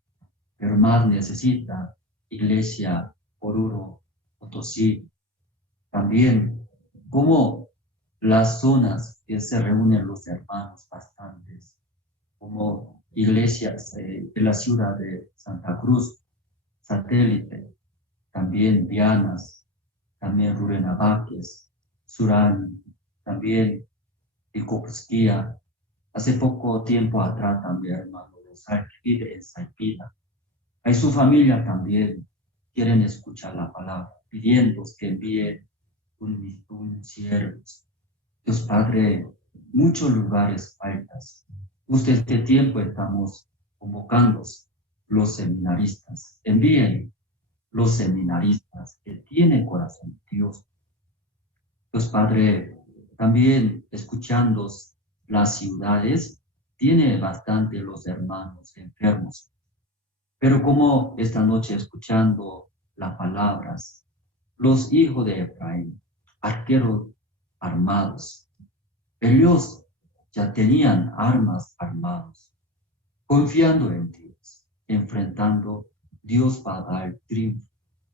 pero más necesita iglesia Oruro, Potosí. También como las zonas que se reúnen los hermanos bastantes, como iglesias de la ciudad de Santa Cruz, Satélite, también Vianas, también Rurenavaques, Surán, también Icopusquía. Hace poco tiempo atrás también, hermano, que vive en Saipila. Hay su familia también, quieren escuchar la palabra, pidiendo que envíe un siervo. Dios Padre, muchos lugares faltas. Justo este tiempo estamos convocando los seminaristas. Envíen los seminaristas que tienen corazón de Dios. Dios Padre, también escuchando las ciudades, tiene bastante los hermanos enfermos. Pero como esta noche escuchando las palabras, los hijos de Efraín, arqueros armados, ellos ya tenían armas armadas, confiando en Dios, enfrentando, Dios va a dar triunfo,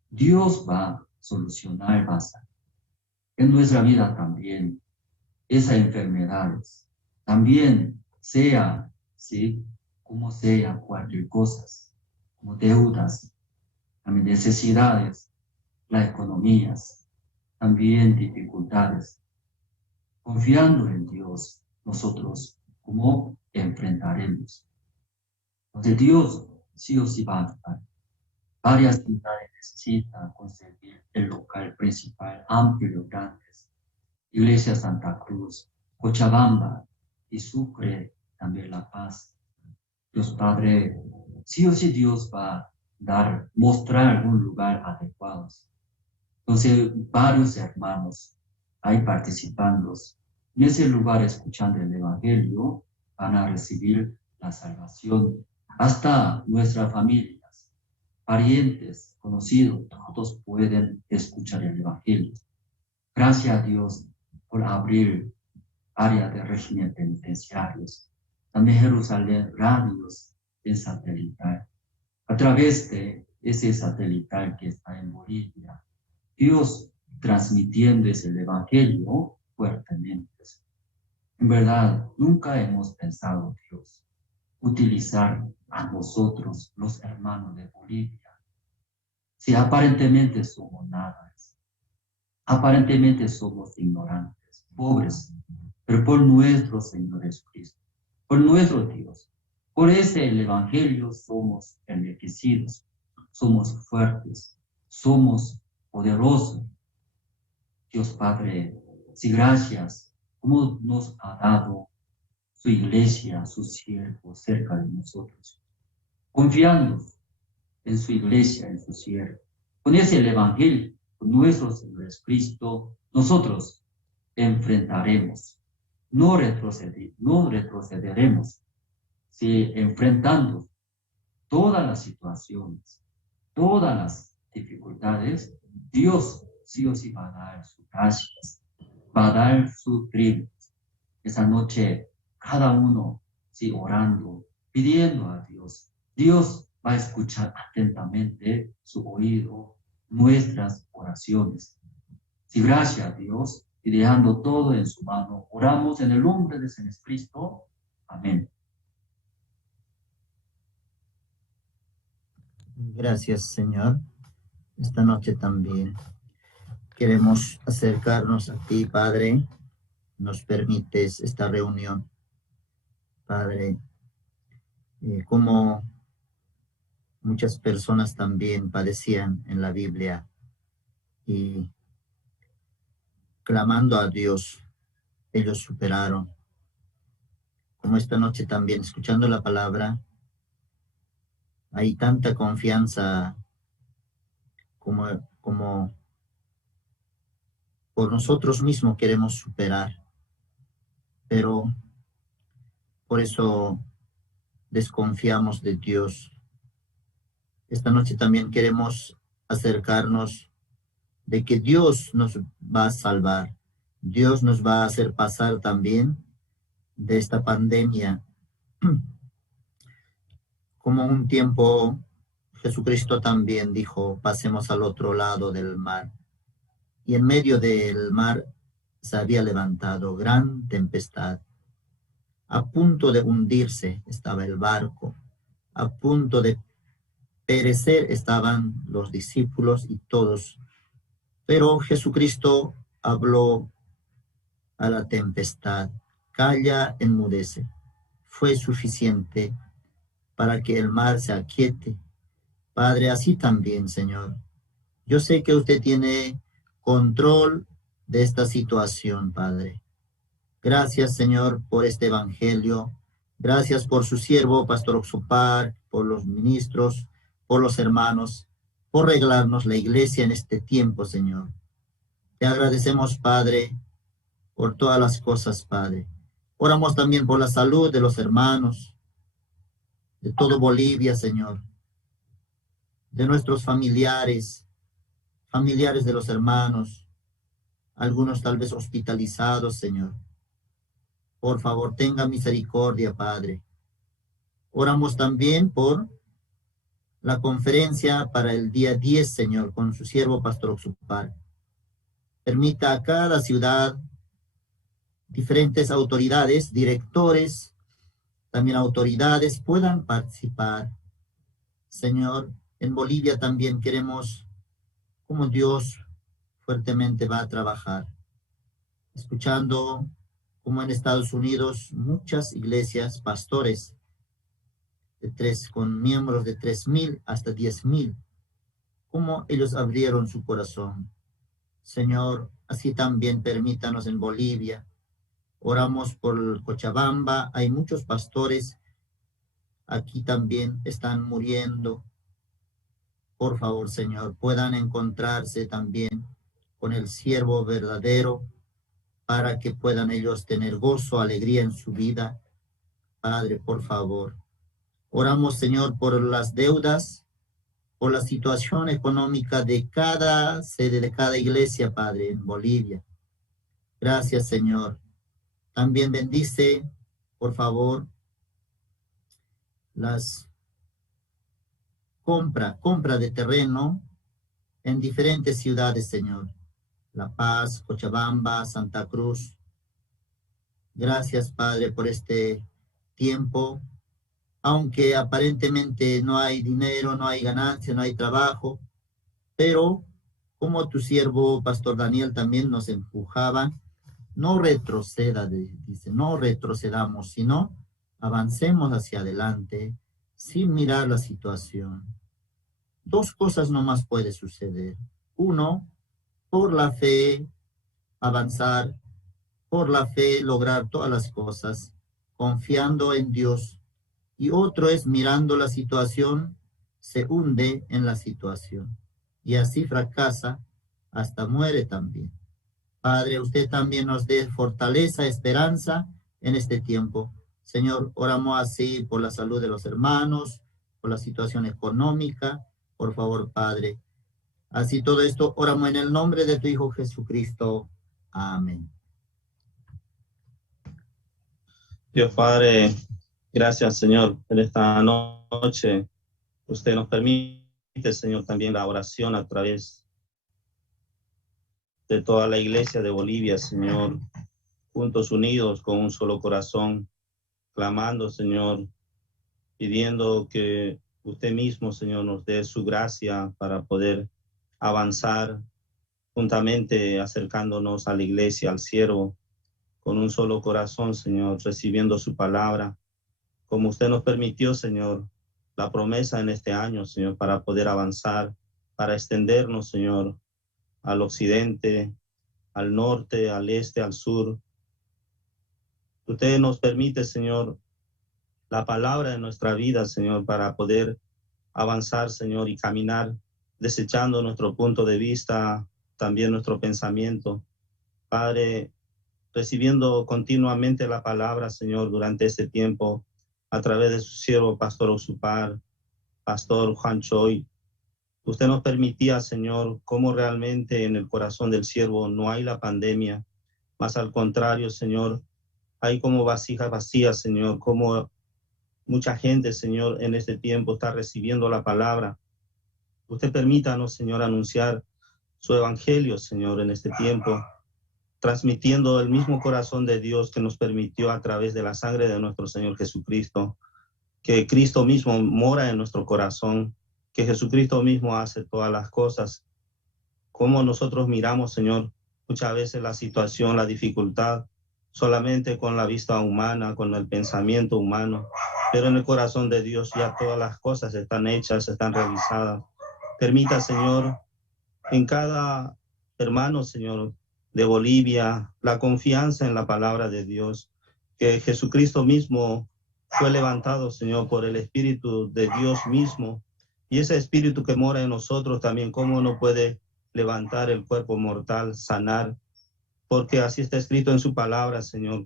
Dios va a solucionar, va a sanar. En nuestra vida también, esas enfermedades, también sea, ¿sí? Como sea, cualquier cosa, como deudas, también necesidades, las economías, también dificultades. Confiando en Dios, nosotros, ¿cómo enfrentaremos? Porque Dios sí o sí va a ayudar. Varias ciudades necesitan conseguir el local principal, amplio, grandes. Iglesia Santa Cruz, Cochabamba y Sucre, también La Paz. Dios Padre, sí o sí Dios va a mostrar un lugar adecuado. Entonces, varios hermanos ahí participando en ese lugar, escuchando el Evangelio, van a recibir la salvación. Hasta nuestras familias, parientes, conocidos, todos pueden escuchar el Evangelio. Gracias a Dios por abrir áreas de régimen penitenciarios. También Jerusalén, radios en satelital. A través de ese satelital que está en Bolivia. Dios transmitiendo ese evangelio fuertemente. En verdad, nunca hemos pensado, Dios, utilizar a nosotros, los hermanos de Bolivia, si aparentemente somos nada, aparentemente somos ignorantes, pobres, pero por nuestro Señor Jesucristo, por nuestro Dios, por ese el evangelio somos enriquecidos, somos fuertes, somos poderosos. Dios Padre, si gracias, como nos ha dado su iglesia, su siervo cerca de nosotros, confiando en su iglesia, en su siervo. Con ese el evangelio, con nuestro Señor Jesucristo, nosotros enfrentaremos, no retrocederemos, si enfrentando todas las situaciones, todas las dificultades, Dios sí o sí va a dar sus gracias, va a dar sus triunfos. Esa noche, cada uno, sí, orando, pidiendo a Dios. Dios va a escuchar atentamente su oído, nuestras oraciones. Sí, gracias a Dios, y dejando todo en su mano, oramos en el nombre de Jesucristo. Amén. Gracias, Señor. Esta noche también queremos acercarnos a ti, Padre. Nos permites esta reunión, Padre, como muchas personas también padecían en la Biblia y clamando a Dios, ellos superaron. Como esta noche también, escuchando la palabra, hay tanta confianza como por nosotros mismos queremos superar, pero por eso desconfiamos de Dios. Esta noche también queremos acercarnos de que Dios nos va a salvar. Dios nos va a hacer pasar también de esta pandemia. Como un tiempo Jesucristo también dijo, pasemos al otro lado del mar. Y en medio del mar se había levantado gran tempestad. A punto de hundirse estaba el barco. A punto de perecer estaban los discípulos y todos. Pero Jesucristo habló a la tempestad. Calla, enmudece. Fue suficiente para que el mar se aquiete. Padre, así también, Señor. Yo sé que usted tiene control de esta situación, Padre. Gracias, Señor, por este evangelio. Gracias por su siervo, Pastor Oxopar, por los ministros, por los hermanos, por regalarnos la iglesia en este tiempo, Señor. Te agradecemos, Padre, por todas las cosas, Padre. Oramos también por la salud de los hermanos, de todo Bolivia, Señor, de nuestros familiares de los hermanos, algunos tal vez hospitalizados, Señor. Por favor, tenga misericordia, Padre. Oramos también por la conferencia para el día 10, Señor, con su siervo Pastor Oxupar. Permita a cada ciudad, diferentes autoridades, directores, también autoridades puedan participar. Señor, en Bolivia también queremos cómo Dios fuertemente va a trabajar. Escuchando como en Estados Unidos muchas iglesias, pastores, con miembros de 3,000 hasta 10,000, cómo ellos abrieron su corazón. Señor, así también permítanos en Bolivia. Oramos por Cochabamba, hay muchos pastores, aquí también están muriendo. Por favor, Señor, puedan encontrarse también con el siervo verdadero para que puedan ellos tener gozo, alegría en su vida. Padre, por favor. Oramos, Señor, por las deudas, por la situación económica de cada sede, de cada iglesia, Padre, en Bolivia. Gracias, Señor. También bendice, por favor, las compra de terreno en diferentes ciudades, Señor. La Paz, Cochabamba, Santa Cruz. Gracias, Padre, por este tiempo. Aunque aparentemente no hay dinero, no hay ganancia, no hay trabajo, pero como tu siervo, Pastor Daniel, también nos empujaba, no retroceda, dice, no retrocedamos, sino avancemos hacia adelante sin mirar la situación. Dos cosas nomás puede suceder. Uno, por la fe, avanzar, por la fe, lograr todas las cosas, confiando en Dios. Y otro es mirando la situación, se hunde en la situación. Y así fracasa, hasta muere también. Padre, usted también nos dé fortaleza, esperanza en este tiempo. Señor, oramos así por la salud de los hermanos, por la situación económica. Por favor, Padre. Así todo esto oramos en el nombre de tu Hijo Jesucristo. Amén. Dios Padre, gracias, Señor, en esta noche. Usted nos permite, Señor, también la oración a través de toda la iglesia de Bolivia, Señor, juntos unidos con un solo corazón, clamando, Señor, pidiendo que usted mismo, Señor, nos dé su gracia para poder avanzar juntamente, acercándonos a la iglesia, al siervo, con un solo corazón, Señor, recibiendo su palabra, como usted nos permitió, Señor, la promesa en este año, Señor, para poder avanzar, para extendernos, Señor, al occidente, al norte, al este, al sur. Usted nos permite, Señor, la palabra en nuestra vida, Señor, para poder avanzar, Señor, y caminar, desechando nuestro punto de vista, también nuestro pensamiento. Padre, recibiendo continuamente la palabra, Señor, durante este tiempo, a través de su siervo, Pastor Oxupar, Pastor Juan Choy. Usted nos permitía, Señor, cómo realmente en el corazón del siervo no hay la pandemia, más al contrario, Señor, hay como vasijas vacías, Señor, como mucha gente, Señor, en este tiempo está recibiendo la palabra. Usted permítanos, Señor, anunciar su evangelio, Señor, en este tiempo, transmitiendo el mismo corazón de Dios que nos permitió a través de la sangre de nuestro Señor Jesucristo, que Cristo mismo mora en nuestro corazón, que Jesucristo mismo hace todas las cosas. Como nosotros miramos, Señor, muchas veces la situación, la dificultad, solamente con la vista humana, con el pensamiento humano, pero en el corazón de Dios ya todas las cosas están hechas, están realizadas. Permita, Señor, en cada hermano, Señor, de Bolivia, la confianza en la palabra de Dios, que Jesucristo mismo fue levantado, Señor, por el Espíritu de Dios mismo, y ese Espíritu que mora en nosotros también, ¿cómo no puede levantar el cuerpo mortal, sanar? Porque así está escrito en su palabra, Señor.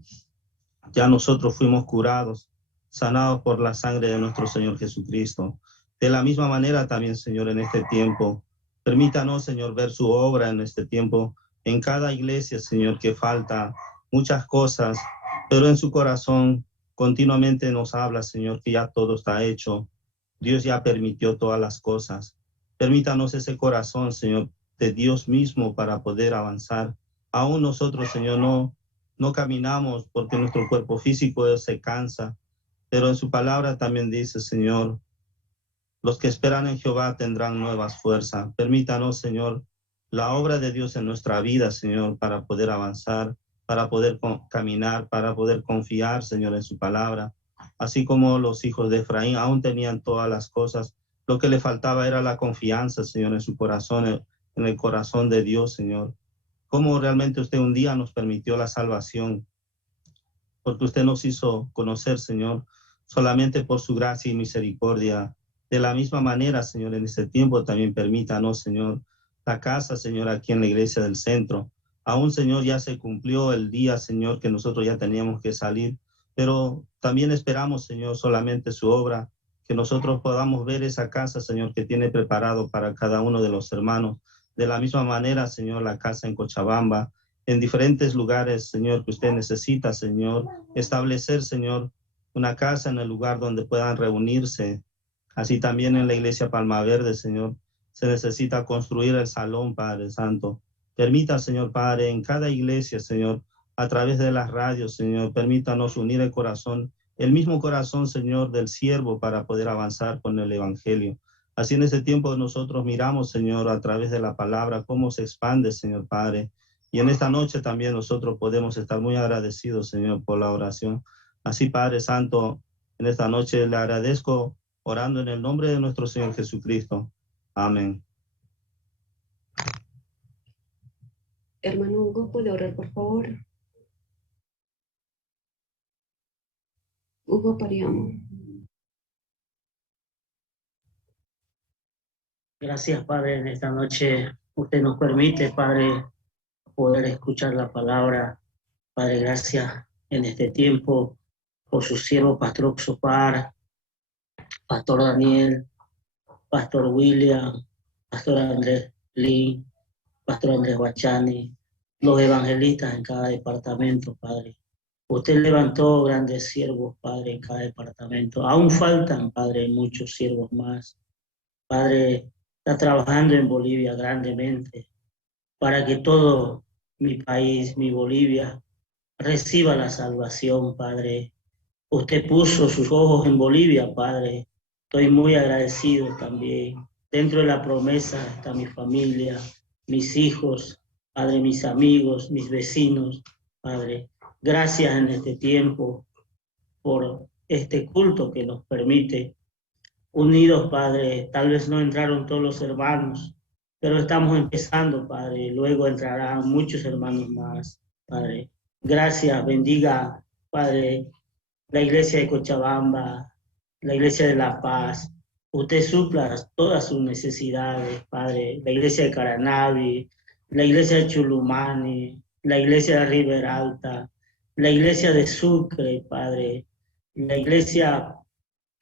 Ya nosotros fuimos curados, sanados por la sangre de nuestro Señor Jesucristo. De la misma manera también, Señor, en este tiempo, permítanos, Señor, ver su obra en este tiempo, en cada iglesia, Señor, que falta muchas cosas, pero en su corazón continuamente nos habla, Señor, que ya todo está hecho. Dios ya permitió todas las cosas. Permítanos ese corazón, Señor, de Dios mismo para poder avanzar. Aún nosotros, Señor, no caminamos porque nuestro cuerpo físico se cansa, pero en su palabra también dice, Señor, los que esperan en Jehová tendrán nuevas fuerzas. Permítanos, Señor, la obra de Dios en nuestra vida, Señor, para poder avanzar, para poder caminar, para poder confiar, Señor, en su palabra. Así como los hijos de Efraín aún tenían todas las cosas, lo que le faltaba era la confianza, Señor, en su corazón, en el corazón de Dios, Señor. Cómo realmente usted un día nos permitió la salvación, porque usted nos hizo conocer, Señor, solamente por su gracia y misericordia. De la misma manera, Señor, en este tiempo también permítanos, Señor, la casa, Señor, aquí en la iglesia del centro. Aún, Señor, ya se cumplió el día, Señor, que nosotros ya teníamos que salir, pero también esperamos, Señor, solamente su obra, que nosotros podamos ver esa casa, Señor, que tiene preparado para cada uno de los hermanos. De la misma manera, Señor, la casa en Cochabamba, en diferentes lugares, Señor, que usted necesita, Señor, establecer, Señor, una casa en el lugar donde puedan reunirse Así también en la iglesia Palma Verde, Señor, se necesita construir el salón, Padre Santo. Permita, Señor Padre, en cada iglesia, Señor, a través de las radios, Señor, permítanos unir el corazón, el mismo corazón, Señor, del siervo para poder avanzar con el Evangelio. Así en este tiempo nosotros miramos, Señor, a través de la palabra, cómo se expande, Señor Padre. Y en esta noche también nosotros podemos estar muy agradecidos, Señor, por la oración. Así, Padre Santo, en esta noche le agradezco orando en el nombre de nuestro Señor Jesucristo. Amén. Hermano Hugo, ¿puede orar, por favor? Hugo Pariamo. Gracias, Padre, en esta noche usted nos permite, Padre, poder escuchar la palabra. Padre, gracias en este tiempo por su siervo, Pastor Oxopar, Pastor Daniel, Pastor William, Pastor Andrés Lee, Pastor Andrés Bachani, los evangelistas en cada departamento, Padre. Usted levantó grandes siervos, Padre, en cada departamento. Aún faltan, Padre, muchos siervos más. Padre, está trabajando en Bolivia grandemente para que todo mi país, mi Bolivia, reciba la salvación, Padre. Usted puso sus ojos en Bolivia, Padre. Estoy muy agradecido también. Dentro de la promesa está mi familia, mis hijos, Padre, mis amigos, mis vecinos, Padre. Gracias en este tiempo por este culto que nos permite unidos, Padre. Tal vez no entraron todos los hermanos, pero estamos empezando, Padre. Luego entrarán muchos hermanos más, Padre. Gracias, bendiga, Padre, la iglesia de Cochabamba, la iglesia de La Paz. Usted supla todas sus necesidades, Padre. La iglesia de Caranavi, la iglesia de Chulumani, la iglesia de Riberalta, la iglesia de Sucre, Padre, la iglesia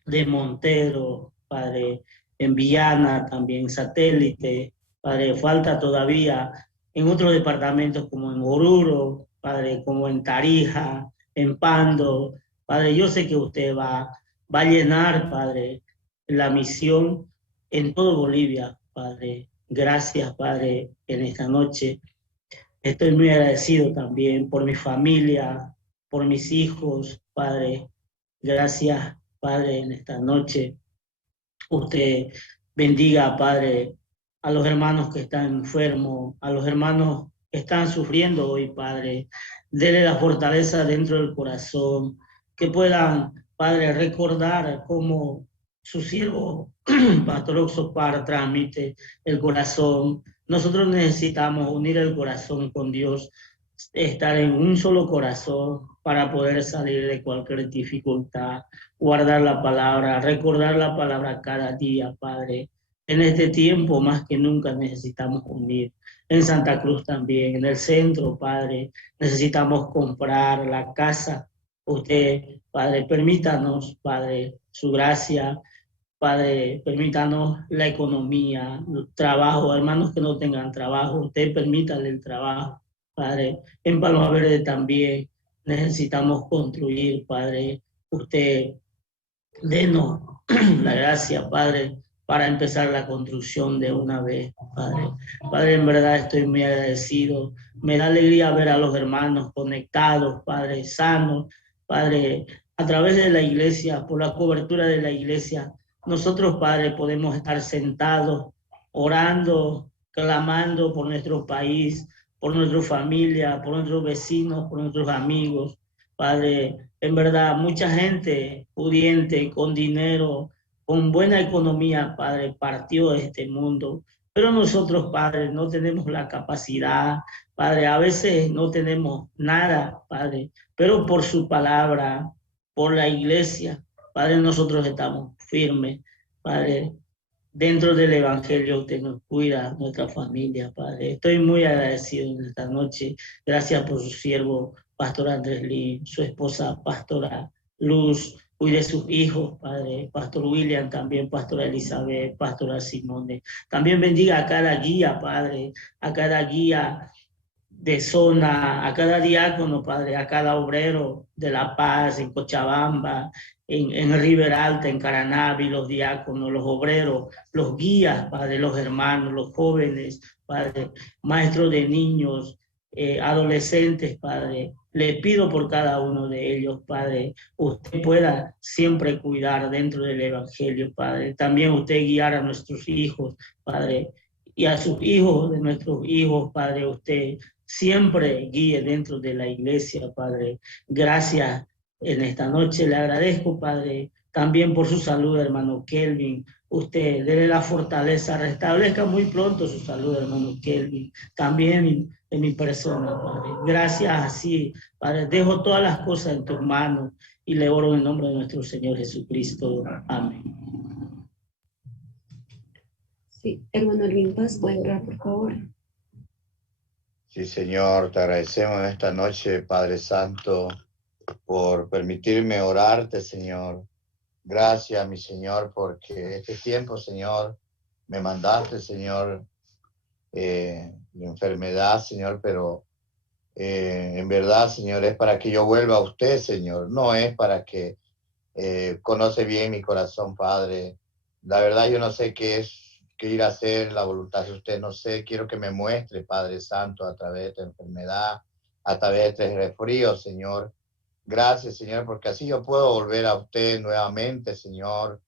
de Montero, Padre, en Villana también, Satélite, Padre, falta todavía en otros departamentos como en Oruro, Padre, como en Tarija, en Pando, Padre, yo sé que usted va a llenar, Padre, la misión en todo Bolivia, Padre. Gracias, Padre, en esta noche. Estoy muy agradecido también por mi familia, por mis hijos, Padre. Gracias, Padre, en esta noche. Usted bendiga, Padre, a los hermanos que están enfermos, a los hermanos que están sufriendo hoy, Padre. Dele la fortaleza dentro del corazón, que puedan, Padre, recordar cómo su siervo, Pastor Oxopar, transmite el corazón. Nosotros necesitamos unir el corazón con Dios, estar en un solo corazón para poder salir de cualquier dificultad, guardar la palabra, recordar la palabra cada día, Padre. En este tiempo, más que nunca, necesitamos unir. En Santa Cruz también, en el centro, Padre, necesitamos comprar la casa. Usted, Padre, permítanos, Padre, su gracia. Padre, permítanos la economía, el trabajo, hermanos que no tengan trabajo, usted permítale el trabajo, Padre. En Palma Verde también necesitamos construir, Padre. Usted denos la gracia, Padre, para empezar la construcción de una vez, Padre. Padre, en verdad estoy muy agradecido. Me da alegría ver a los hermanos conectados, Padre, sanos, Padre, a través de la iglesia, por la cobertura de la iglesia. Nosotros, Padre, podemos estar sentados, orando, clamando por nuestro país, por nuestra familia, por nuestros vecinos, por nuestros amigos. Padre, en verdad, mucha gente pudiente, con dinero, con buena economía, Padre, partió de este mundo. Pero nosotros, Padre, no tenemos la capacidad, Padre, a veces no tenemos nada, Padre, pero por su palabra, por la iglesia, Padre, nosotros estamos firmes, Padre. Dentro del Evangelio usted nos cuida, nuestra familia, Padre. Estoy muy agradecido en esta noche. Gracias por su siervo, Pastor Andrés Lee, su esposa, Pastora Luz. Cuide sus hijos, Padre. Pastor William también, Pastora Elizabeth, Pastora Simone. También bendiga a cada guía, Padre, a cada guía de zona, a cada diácono, Padre, a cada obrero de La Paz, en Cochabamba, en River Alta, en Caranavi, los diáconos, los obreros, los guías, Padre, los hermanos, los jóvenes, Padre, maestros de niños, adolescentes, Padre. Le pido por cada uno de ellos, Padre, usted pueda siempre cuidar dentro del Evangelio, Padre. También usted guiar a nuestros hijos, Padre, y a sus hijos de nuestros hijos, Padre, usted siempre guíe dentro de la iglesia, Padre. Gracias en esta noche. Le agradezco, Padre, también por su salud, hermano Kelvin. Usted dele la fortaleza, restablezca muy pronto su salud, hermano Kelvin. También en mi persona, Padre. Gracias, así, Padre. Dejo todas las cosas en tus manos y le oro en el nombre de nuestro Señor Jesucristo. Amén. Sí, hermano Alvin Paz, ¿puede orar, por favor? Sí, Señor, te agradecemos en esta noche, Padre Santo, por permitirme orarte, Señor. Gracias, mi Señor, porque este tiempo, Señor, me mandaste, Señor, de enfermedad, Señor, pero en verdad, Señor, es para que yo vuelva a usted, Señor. No es para que conoce bien mi corazón, Padre. La verdad, yo no sé qué es, qué ir a hacer la voluntad de usted, no sé. Quiero que me muestre, Padre Santo, a través de esta enfermedad, a través de este resfrío, Señor. Gracias, Señor, porque así yo puedo volver a usted nuevamente, Señor.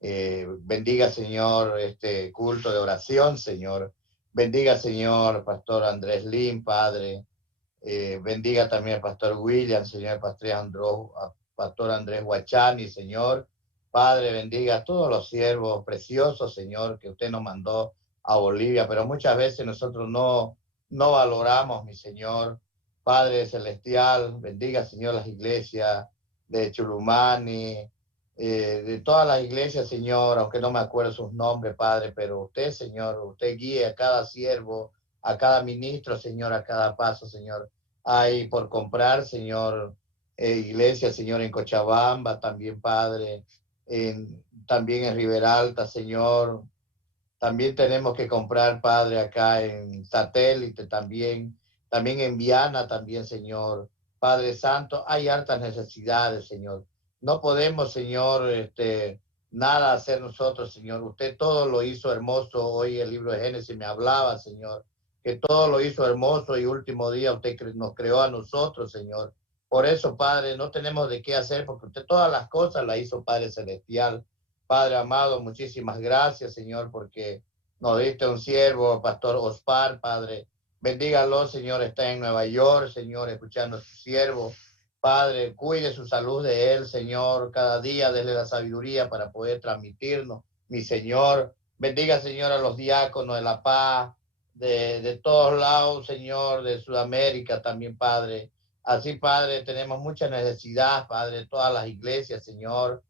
Bendiga, Señor, este culto de oración, Señor. Bendiga, Señor, Pastor Andrés Lim, Padre. Bendiga también al Pastor William, Señor, Pastor Andrés Huachani, Señor. Padre, bendiga a todos los siervos preciosos, Señor, que usted nos mandó a Bolivia, pero muchas veces nosotros no valoramos, mi Señor. Padre Celestial, bendiga, Señor, las iglesias de Chulumani, de todas las iglesias, Señor, aunque no me acuerdo sus nombres, Padre, pero usted, Señor, usted guíe a cada siervo, a cada ministro, Señor, a cada paso, Señor. Hay por comprar, Señor, iglesias, Señor, en Cochabamba, también, Padre, también en River Alta, Señor. También tenemos que comprar, Padre, acá en Satélite, también en Viana, también, Señor. Padre Santo, hay hartas necesidades, Señor. No podemos, Señor, nada hacer nosotros, Señor. Usted todo lo hizo hermoso. Hoy el libro de Génesis me hablaba, Señor, que todo lo hizo hermoso y último día usted nos creó a nosotros, Señor. Por eso, Padre, no tenemos de qué hacer, porque usted todas las cosas las hizo, Padre Celestial. Padre amado, muchísimas gracias, Señor, porque nos diste un siervo, Pastor Ospar, Padre. Bendígalo, Señor, está en Nueva York, Señor, escuchando a su siervo. Padre, cuide su salud de él, Señor, cada día déle la sabiduría para poder transmitirnos, mi Señor. Bendiga, Señor, a los diáconos de La Paz, de todos lados, Señor, de Sudamérica también, Padre. Así, Padre, tenemos mucha necesidad, Padre, todas las iglesias, Señor.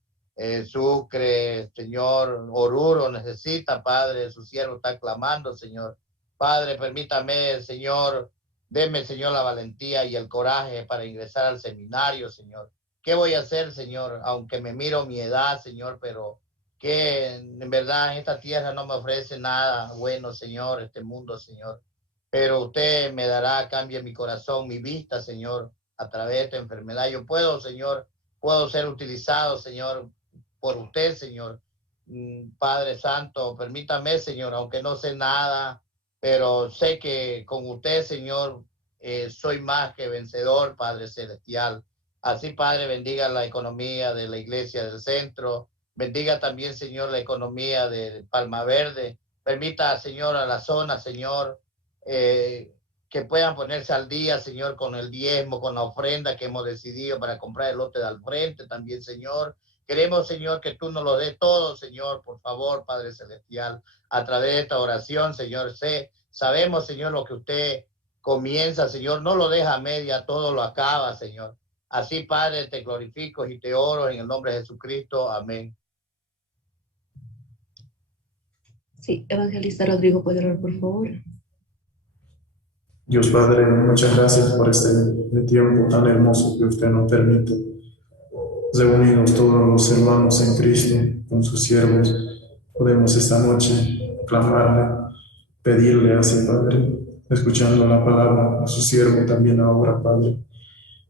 Sucre, Señor, Oruro necesita, Padre, su siervo está clamando, Señor. Padre, permítame, Señor, deme, Señor, la valentía y el coraje para ingresar al seminario, Señor. ¿Qué voy a hacer, Señor? Aunque me miro mi edad, Señor, pero que en verdad en esta tierra no me ofrece nada bueno, Señor, este mundo, Señor. Pero usted me dará, cambie mi corazón, mi vista, Señor, a través de esta enfermedad. Yo puedo, Señor, puedo ser utilizado, Señor, por usted, Señor. Padre Santo, permítame, Señor, aunque no sé nada, pero sé que con usted, Señor, soy más que vencedor, Padre Celestial. Así, Padre, bendiga la economía de la iglesia del centro. Bendiga también, Señor, la economía de Palma Verde. Permita, Señor, a la zona, Señor, que puedan ponerse al día, Señor, con el diezmo, con la ofrenda que hemos decidido para comprar el lote de al frente también, Señor. Queremos, Señor, que tú nos lo des todo, Señor, por favor, Padre Celestial, a través de esta oración, Señor. Sabemos, Señor, lo que usted comienza, Señor, no lo deja a media, todo lo acaba, Señor. Así, Padre, te glorifico y te oro en el nombre de Jesucristo. Amén. Sí, Evangelista Rodrigo, ¿puede orar, por favor? Dios Padre, muchas gracias por este tiempo tan hermoso que usted nos permite. Reunidos todos los hermanos en Cristo, con sus siervos, podemos esta noche clamarle, pedirle así, Padre, escuchando la palabra a su siervo también ahora, Padre.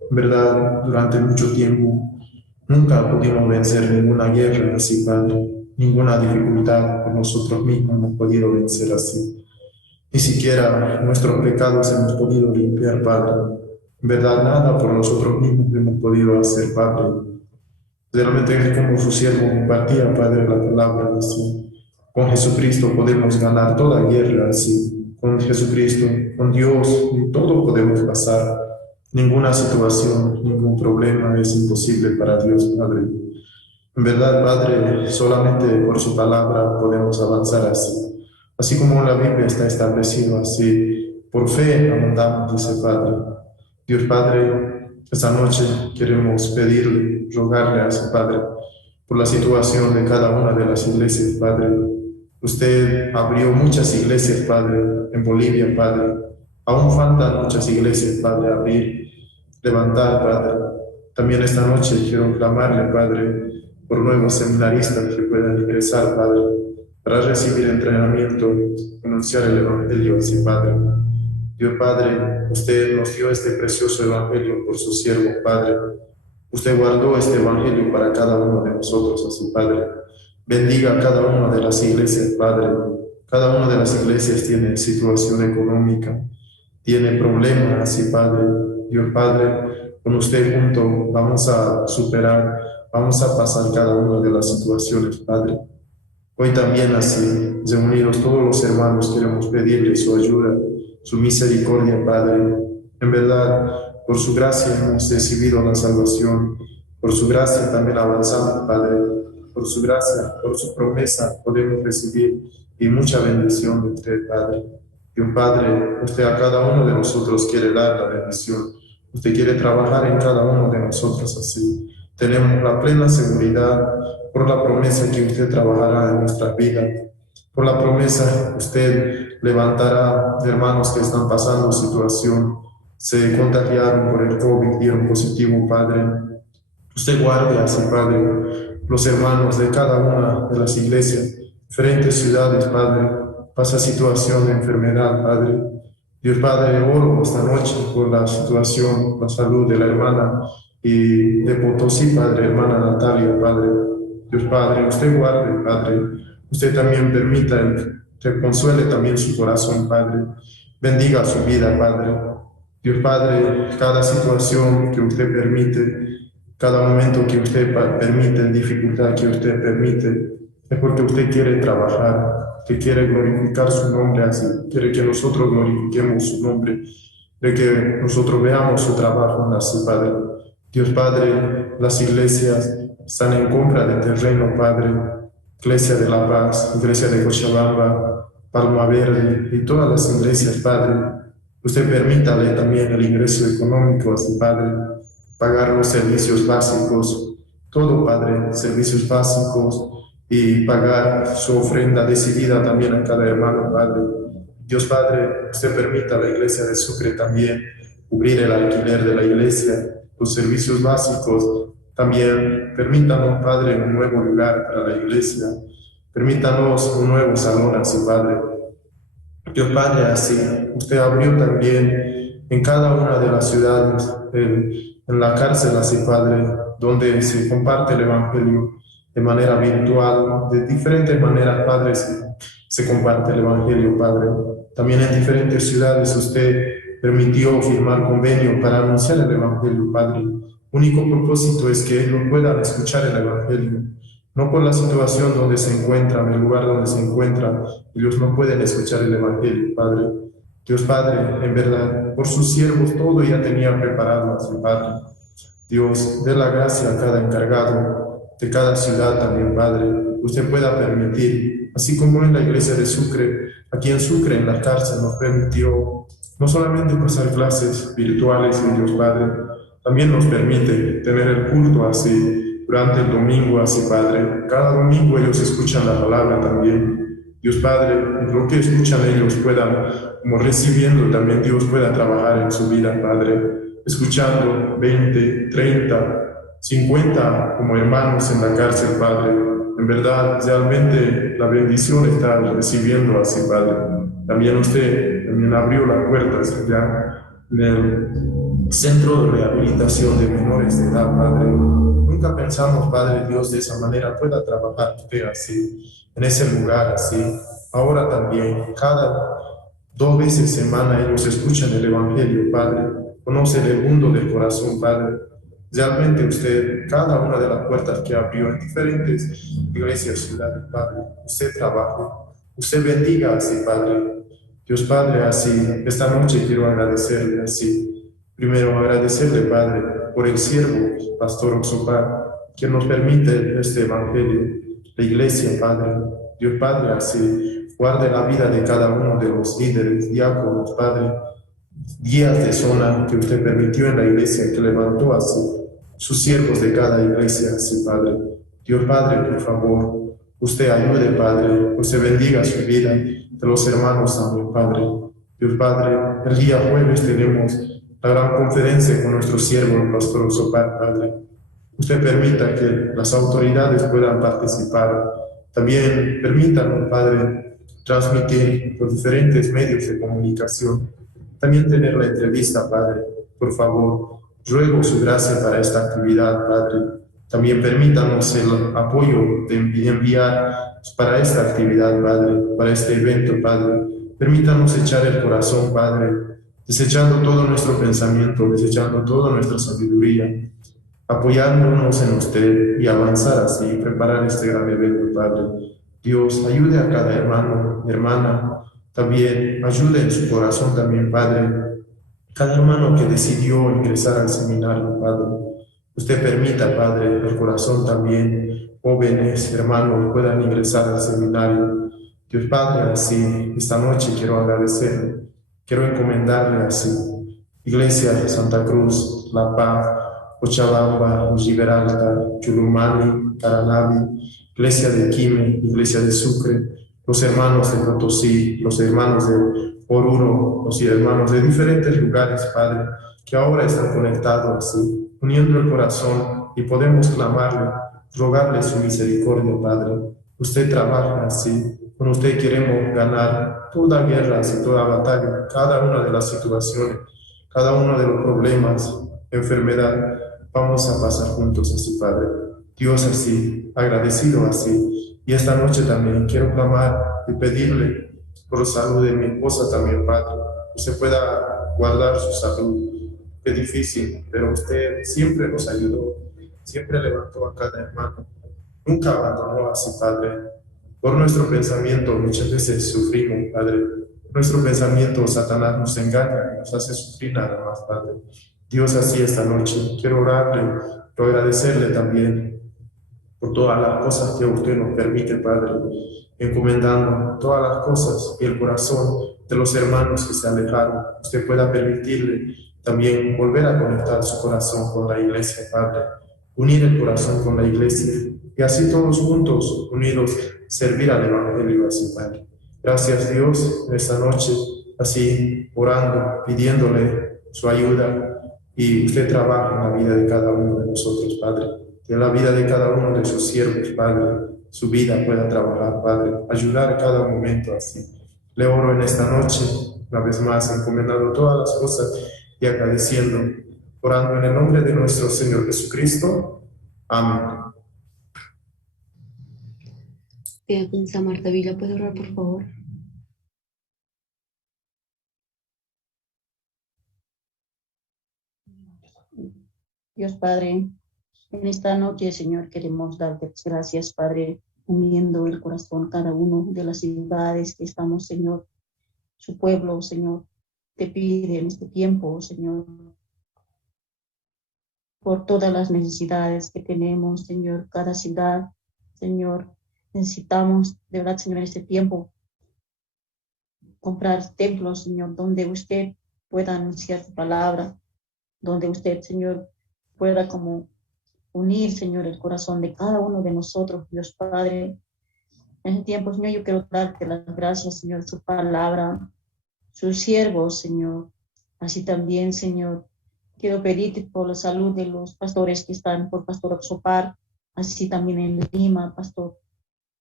En verdad, durante mucho tiempo Nunca pudimos vencer ninguna guerra así, Padre. Ninguna dificultad por nosotros mismos hemos podido vencer así. Ni siquiera nuestros pecados hemos podido limpiar, Padre. En verdad, nada por nosotros mismos hemos podido hacer, Padre. Realmente es como su siervo compartía, Padre, la palabra así. Con Jesucristo podemos ganar toda guerra así. Con Jesucristo, con Dios, todo podemos pasar. Ninguna situación, ningún problema es imposible para Dios, Padre. En verdad, Padre, solamente por su palabra podemos avanzar así. Así como en la Biblia está establecido así. Por fe andamos, dice Padre. Dios Padre, esta noche queremos pedirle, rogarle a su Padre por la situación de cada una de las iglesias, Padre. Usted abrió muchas iglesias, Padre, en Bolivia, Padre. Aún faltan muchas iglesias, Padre, abrir, levantar, Padre. También esta noche quiero clamarle, Padre, por nuevos seminaristas que puedan ingresar, Padre, para recibir entrenamiento, anunciar el Evangelio, sí, Padre. Dios Padre, usted nos dio este precioso Evangelio por su siervo, Padre. Usted guardó este Evangelio para cada uno de nosotros, así, Padre. Bendiga a cada una de las iglesias, Padre. Cada una de las iglesias tiene situación económica, tiene problemas, así, Padre. Dios Padre, con usted junto vamos a superar, vamos a pasar cada una de las situaciones, Padre. Hoy también así, reunidos todos los hermanos, queremos pedirle su ayuda, su misericordia, Padre. En verdad, por su gracia hemos recibido la salvación, por su gracia también avanzamos, Padre. Por su gracia, por su promesa podemos recibir y mucha bendición de usted, Padre. Dios Padre, usted a cada uno de nosotros quiere dar la bendición. Usted quiere trabajar en cada uno de nosotros así. Tenemos la plena seguridad por la promesa que usted trabajará en nuestra vida. Por la promesa, usted levantará hermanos que están pasando situación, se contagiaron por el COVID, dieron positivo, Padre. Usted guarde así, Padre, los hermanos de cada una de las iglesias, diferentes ciudades, Padre, pasa situación de enfermedad, Padre. Dios Padre, oro esta noche por la situación, la salud de la hermana y de Potosí, Padre, hermana Natalia, Padre. Dios Padre, usted guarde, Padre. Usted también permita que consuele también su corazón, Padre. Bendiga su vida, Padre. Dios Padre, cada situación que usted permite, cada momento que usted permite, dificultad que usted permite, es porque usted quiere trabajar, que quiere glorificar su nombre así, quiere que nosotros glorifiquemos su nombre, de que nosotros veamos su trabajo así, Padre. Dios Padre, las iglesias están en compra de terreno, Padre. Iglesia de La Paz, Iglesia de Cochabamba, Palma Verde y todas las iglesias, Padre. Usted permítale también el ingreso económico así, Padre, pagar los servicios básicos, todo, Padre, servicios básicos, y pagar su ofrenda decidida también a cada hermano, Padre. Dios Padre, usted permita a la iglesia de Sucre también cubrir el alquiler de la iglesia, los servicios básicos. También permítanos, Padre, un nuevo lugar para la iglesia. Permítanos un nuevo salón así, Padre. Dios Padre, así, usted abrió también en cada una de las ciudades, en la cárcel así, Padre, donde se comparte el Evangelio de manera virtual, de diferentes maneras, Padre, se comparte el Evangelio, Padre. También en diferentes ciudades usted permitió firmar convenio para anunciar el Evangelio, Padre. Único propósito es que ellos puedan escuchar el Evangelio, no por la situación donde se encuentran, el lugar donde se encuentran, ellos no pueden escuchar el Evangelio, Padre. Dios Padre, en verdad, por sus siervos todo ya tenía preparado a su Padre. Dios, dé la gracia a cada encargado de cada ciudad también, Padre, usted pueda permitir, así como en la iglesia de Sucre, aquí en Sucre, en la cárcel, nos permitió no solamente pasar clases virtuales, Dios Padre, también nos permite tener el culto así, durante el domingo así, Padre. Cada domingo ellos escuchan la palabra también. Dios Padre, lo que escuchan ellos puedan, como recibiendo también Dios pueda trabajar en su vida, Padre, escuchando 20, 30, 50 como hermanos en la cárcel, Padre. En verdad, realmente la bendición está recibiendo así, Padre. También usted también abrió la puerta ya en el centro de rehabilitación de menores de edad, Padre. nunca pensamos, Padre Dios, de esa manera pueda trabajar usted así, en ese lugar así. Ahora también, cada 2 veces semana ellos escuchan el Evangelio, Padre. Conoce el mundo del corazón, Padre. Realmente usted, cada una de las puertas que abrió en diferentes iglesias, ciudades, Padre, usted trabaje, usted bendiga así, Padre. Dios Padre, así, esta noche quiero agradecerle así. Primero agradecerle, Padre, por el siervo, Pastor Oxopar, que nos permite este Evangelio, la iglesia, Padre. Dios Padre, así, guarde la vida de cada uno de los líderes, diáconos, Padre, guías de zona que usted permitió en la iglesia, que levantó así, sus siervos de cada iglesia, así, Padre. Dios Padre, por favor, usted ayude, Padre, usted bendiga su vida, de los hermanos también, Padre. Dios Padre, el día jueves tenemos la gran conferencia con nuestro siervo, el Pastor Oxopar, Padre. Usted permita que las autoridades puedan participar. También permítanos, Padre, transmitir por diferentes medios de comunicación. También tener la entrevista, Padre. Por favor, ruego su gracia para esta actividad, Padre. También permítanos el apoyo de enviar para esta actividad, Padre, para este evento, Padre. Permítanos echar el corazón, Padre, desechando todo nuestro pensamiento, desechando toda nuestra sabiduría, apoyándonos en usted y avanzar así, preparar este gran evento, Padre. Dios, ayude a cada hermano, hermana, también ayude en su corazón también, Padre, cada hermano que decidió ingresar al seminario, Padre. Usted permita, Padre, el corazón también, jóvenes, hermanos, puedan ingresar al seminario. Dios Padre, así, esta noche quiero agradecerle, quiero encomendarle así, Iglesia de Santa Cruz, La Paz, Cochabamba, Gibraltar, Chulumani, Caranavi, Iglesia de Quime, Iglesia de Sucre, los hermanos de Potosí, los hermanos de Oruro, los hermanos de diferentes lugares, Padre, que ahora están conectados así, uniendo el corazón y podemos clamarle, rogarle su misericordia, Padre. Usted trabaja así, con usted queremos ganar toda guerra, así, toda batalla, cada una de las situaciones, cada uno de los problemas, enfermedad, vamos a pasar juntos así, Padre. Dios así, agradecido así. Y esta noche también quiero clamar y pedirle por la salud de mi esposa también, Padre, que se pueda guardar su salud. Es difícil, pero usted siempre nos ayudó, siempre levantó a cada hermano, nunca abandonó así, Padre. Por nuestro pensamiento muchas veces sufrimos, Padre. Nuestro pensamiento, Satanás nos engaña y nos hace sufrir nada más, Padre. Dios, así esta noche quiero orarle, quiero agradecerle también por todas las cosas que usted nos permite, Padre, encomendando todas las cosas y el corazón de los hermanos que se alejaron. Usted pueda permitirle también volver a conectar su corazón con la iglesia, Padre, unir el corazón con la iglesia y así todos juntos, unidos, servir al Evangelio así, Padre. Gracias, Dios, en esta noche, así orando, pidiéndole su ayuda, y usted trabaja en la vida de cada uno de nosotros, Padre, que en la vida de cada uno de sus siervos, Padre, su vida pueda trabajar, Padre, ayudar cada momento así. Le oro en esta noche, una vez más, encomendando todas las cosas y agradeciendo, orando en el nombre de nuestro Señor Jesucristo. Amén. Diaconisa Marta Villa, ¿puede orar, por favor? Dios Padre, en esta noche, Señor, queremos darte gracias, Padre, uniendo el corazón cada uno de las ciudades que estamos, Señor. Su pueblo, Señor, te pide en este tiempo, Señor, por todas las necesidades que tenemos, Señor, cada ciudad, Señor. Necesitamos, de verdad, Señor, en este tiempo, comprar templos, Señor, donde usted pueda anunciar su palabra, donde usted, Señor, pueda como unir, Señor, el corazón de cada uno de nosotros, Dios Padre. En este tiempo, Señor, yo quiero darte las gracias, Señor, su palabra, sus siervos, Señor. Así también, Señor, quiero pedirte por la salud de los pastores que están, por Pastor Oxopar, así también en Lima, Pastor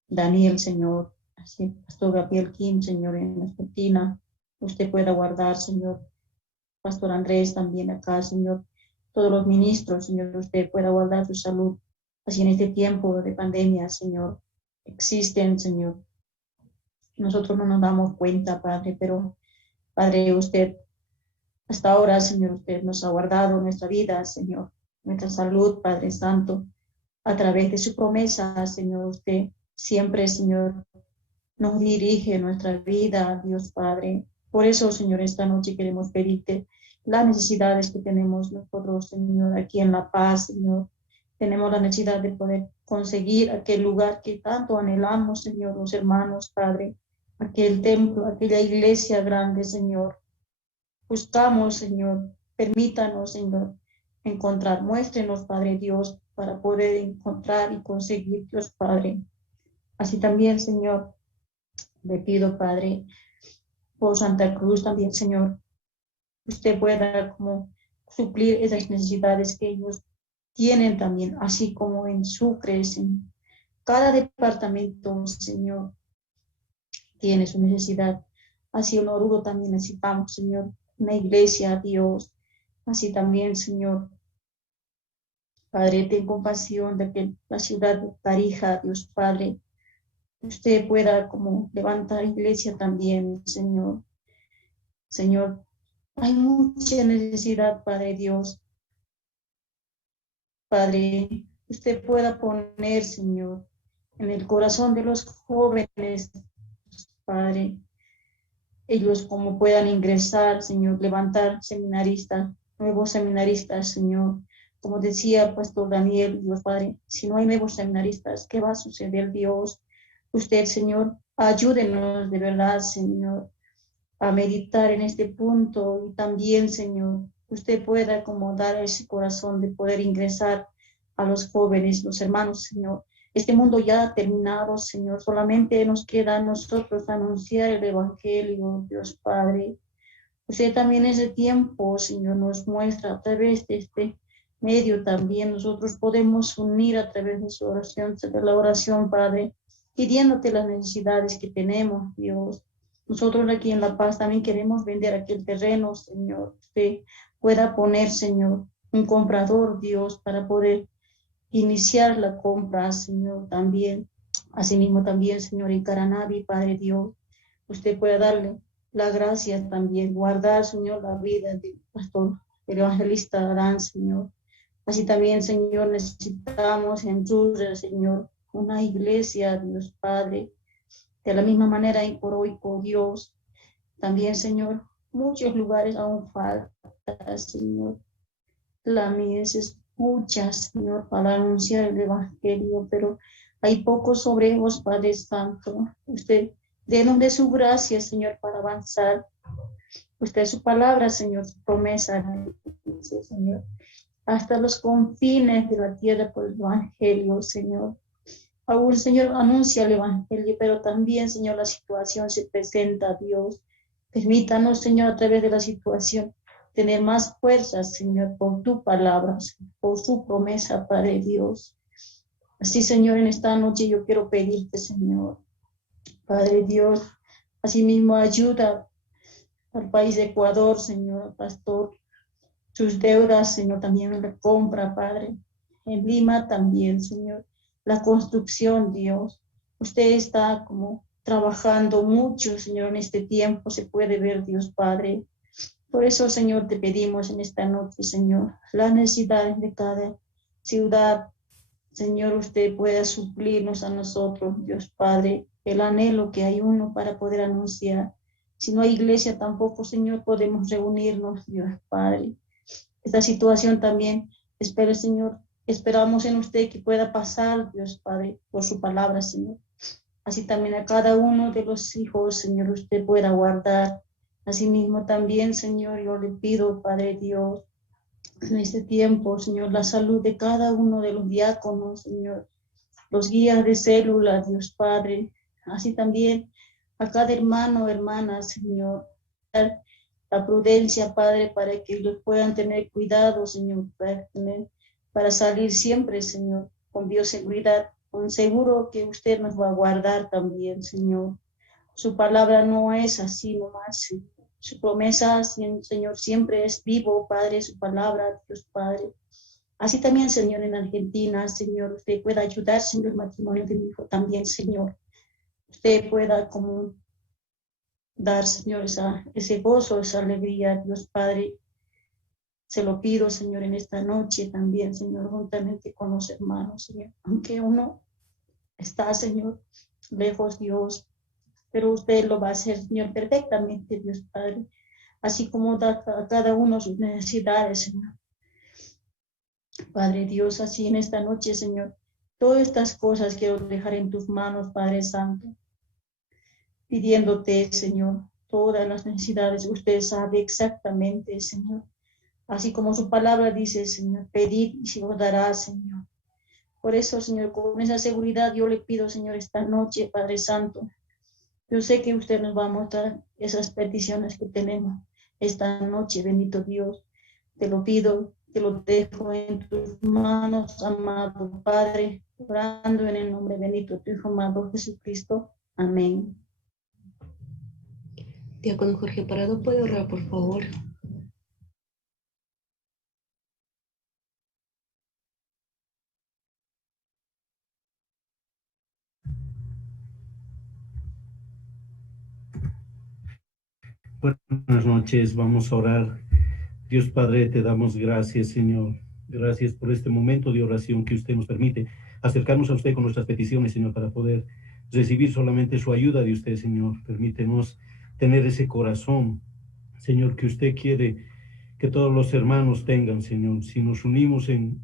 Daniel, Señor, así Pastor Gabriel Kim, Señor, en Argentina. Usted pueda guardar, Señor, Pastor Andrés también acá, Señor. Todos los ministros, Señor, usted pueda guardar su salud así en este tiempo de pandemia, Señor, existen, Señor. Nosotros no nos damos cuenta, Padre, pero, Padre, usted, hasta ahora, Señor, usted nos ha guardado nuestra vida, Señor, nuestra salud, Padre Santo, a través de su promesa, Señor, usted siempre, Señor, nos dirige nuestra vida, Dios Padre. Por eso, Señor, esta noche queremos pedirte las necesidades que tenemos nosotros, Señor, aquí en La Paz, Señor. Tenemos la necesidad de poder conseguir aquel lugar que tanto anhelamos, Señor, los hermanos, Padre, aquel templo, aquella iglesia grande, Señor. Buscamos, Señor, permítanos, Señor, encontrar, muéstrenos, Padre Dios, para poder encontrar y conseguir, Dios Padre. Así también, Señor, le pido, Padre, por Santa Cruz también, Señor, usted pueda como suplir esas necesidades que ellos tienen también, así como en Sucre, en cada departamento, Señor, tiene su necesidad. Así en Oruro también necesitamos, Señor, una iglesia, Dios. Así también, Señor, Padre, ten compasión de que la ciudad de Tarija, Dios Padre, usted pueda como levantar iglesia también, Señor. Señor, hay mucha necesidad, Padre Dios. Padre, usted pueda poner, Señor, en el corazón de los jóvenes, Padre, ellos como puedan ingresar, Señor, levantar seminaristas, nuevos seminaristas, Señor. Como decía Pastor Daniel, Dios Padre, si no hay nuevos seminaristas, ¿qué va a suceder, Dios? Usted, Señor, ayúdenos de verdad, Señor, a meditar en este punto y también, Señor, usted pueda como dar ese corazón de poder ingresar a los jóvenes, los hermanos, Señor. Este mundo ya ha terminado, Señor, solamente nos queda a nosotros anunciar el Evangelio, Dios Padre. Usted también en ese tiempo, Señor, nos muestra a través de este medio también, nosotros podemos unir a través de su oración, de la oración, Padre, pidiéndote las necesidades que tenemos, Dios. Nosotros aquí en La Paz también queremos vender aquel terreno, Señor. Usted pueda poner, Señor, un comprador, Dios, para poder iniciar la compra, Señor, también. Asimismo también, Señor, en Caranavi, Padre Dios, usted pueda darle la gracia también, guardar, Señor, la vida del pastor, el evangelista Adán, Señor. Así también, Señor, necesitamos en Churra, Señor, una iglesia, Dios Padre. De la misma manera en Coroico, Dios. También, Señor, muchos lugares aún faltan, Señor. La mies es muchas, Señor, para anunciar el Evangelio, pero hay pocos obreros, Padre Santo. Usted, denos de su gracia, Señor, para avanzar. Usted, su palabra, Señor, su promesa, dice, Señor, hasta los confines de la tierra por el Evangelio, Señor. Aún, Señor, anuncia el Evangelio, pero también, Señor, la situación se presenta, Dios. Permítanos, Señor, a través de la situación, tener más fuerzas, Señor, por tu palabra, por su promesa, Padre Dios. Así, Señor, en esta noche yo quiero pedirte, Señor, Padre Dios, asimismo ayuda al país de Ecuador, Señor, pastor, sus deudas, Señor, también en la compra, Padre. En Lima también, Señor, la construcción, Dios. Usted está como trabajando mucho, Señor, en este tiempo, se puede ver, Dios Padre. Por eso, Señor, te pedimos en esta noche, Señor, las necesidades de cada ciudad. Señor, usted pueda suplirnos a nosotros, Dios Padre, el anhelo que hay uno para poder anunciar. Si no hay iglesia tampoco, Señor, podemos reunirnos, Dios Padre. Esta situación también, espero, Señor, esperamos en usted que pueda pasar, Dios Padre, por su palabra, Señor. Así también a cada uno de los hijos, Señor, usted pueda guardar. Asimismo también, Señor, yo le pido, Padre Dios, en este tiempo, Señor, la salud de cada uno de los diáconos, Señor, los guías de célula, Dios Padre. Así también a cada hermano, hermana, Señor, la prudencia, Padre, para que ellos puedan tener cuidado, Señor, para salir siempre, Señor, con bioseguridad, con seguro que usted nos va a guardar también, Señor. Su palabra no es así nomás. Su promesa, Señor, siempre es vivo, Padre, su palabra, Dios Padre. Así también, Señor, en Argentina, Señor, usted pueda ayudar, Señor, el matrimonio de mi hijo también, Señor. Usted pueda como dar, Señor, ese gozo, esa alegría, Dios Padre. Se lo pido, Señor, en esta noche también, Señor, juntamente con los hermanos, Señor. Aunque uno está, Señor, lejos, Dios, pero usted lo va a hacer, Señor, perfectamente, Dios Padre. Así como da a cada uno sus necesidades, Señor. Padre Dios, así en esta noche, Señor, todas estas cosas quiero dejar en tus manos, Padre Santo, pidiéndote, Señor, todas las necesidades. Usted sabe exactamente, Señor. Así como su palabra dice, Señor, pedid y se os dará, Señor. Por eso, Señor, con esa seguridad yo le pido, Señor, esta noche, Padre Santo. Yo sé que usted nos va a mostrar esas peticiones que tenemos esta noche, bendito Dios. Te lo pido, te lo dejo en tus manos, amado Padre, orando en el nombre bendito de tu Hijo amado Jesucristo. Amén. Diácono Jorge Parado, ¿puede orar, por favor? Buenas noches, vamos a orar. Dios Padre, te damos gracias, Señor. Gracias por este momento de oración que usted nos permite acercarnos a usted con nuestras peticiones, Señor, para poder recibir solamente su ayuda de usted, Señor. Permítenos tener ese corazón, Señor, que usted quiere que todos los hermanos tengan, Señor. Si nos unimos en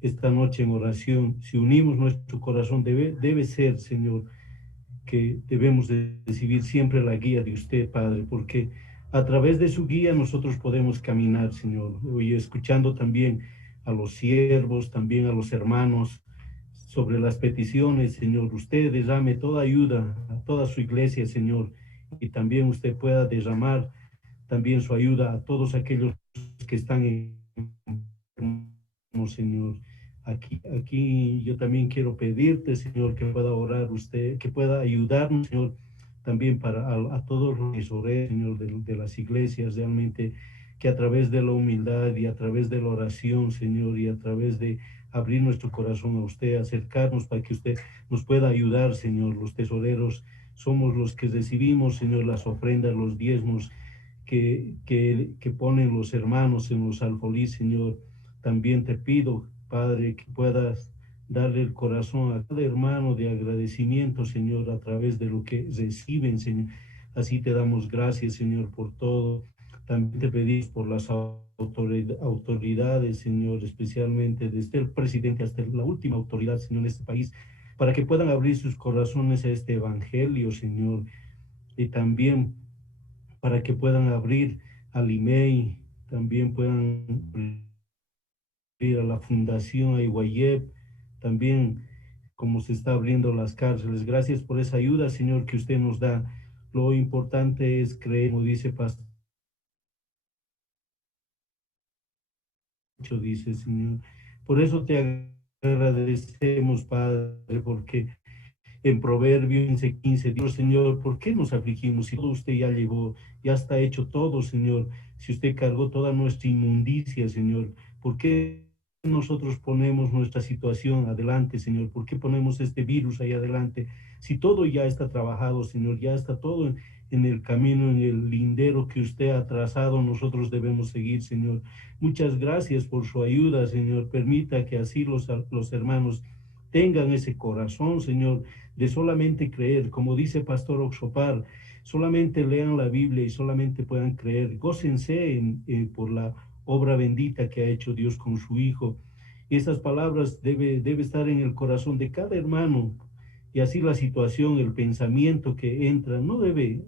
esta noche en oración, si unimos nuestro corazón, debe ser, Señor, que debemos de recibir siempre la guía de usted, Padre, porque a través de su guía nosotros podemos caminar, Señor. Hoy escuchando también a los siervos, también a los hermanos, sobre las peticiones, Señor. Usted derrame toda ayuda a toda su iglesia, Señor, y también usted pueda derramar también su ayuda a todos aquellos que están enfermos, Señor. Aquí yo también quiero pedirte, Señor, que pueda orar usted, que pueda ayudarnos, Señor, también a todos los tesoreros, Señor, de las iglesias, realmente, que a través de la humildad y a través de la oración, Señor, y a través de abrir nuestro corazón a usted, acercarnos para que usted nos pueda ayudar, Señor. Los tesoreros somos los que recibimos, Señor, las ofrendas, los diezmos que ponen los hermanos en los alfolís, Señor. También te pido, Padre, que puedas darle el corazón a cada hermano de agradecimiento, Señor, a través de lo que reciben, Señor. Así te damos gracias, Señor, por todo. También te pedimos por las autoridades, Señor, especialmente desde el presidente hasta la última autoridad, Señor, en este país, para que puedan abrir sus corazones a este evangelio, Señor, y también para que puedan abrir al IMEI, también puedan abrir a la Fundación Ayguayep, también como se está abriendo las cárceles. Gracias por esa ayuda, Señor, que usted nos da. Lo importante es creer, como dice Pastor, dice, Señor. Por eso te agradecemos, Padre, porque en Proverbios 15, Dios, Señor, ¿por qué nos afligimos? Si todo usted ya llevó, ya está hecho todo, Señor. Si usted cargó toda nuestra inmundicia, Señor, ¿por qué nosotros ponemos nuestra situación adelante, Señor? ¿Por qué ponemos este virus ahí adelante? Si todo ya está trabajado, Señor, ya está todo en el camino, en el lindero que usted ha trazado, nosotros debemos seguir, Señor. Muchas gracias por su ayuda, Señor. Permita que así los hermanos tengan ese corazón, Señor, de solamente creer, como dice Pastor Oxopar, solamente lean la Biblia y solamente puedan creer. Gócense por la obra bendita que ha hecho Dios con su Hijo. Y estas palabras debe estar en el corazón de cada hermano. Y así la situación, el pensamiento que entra, no debe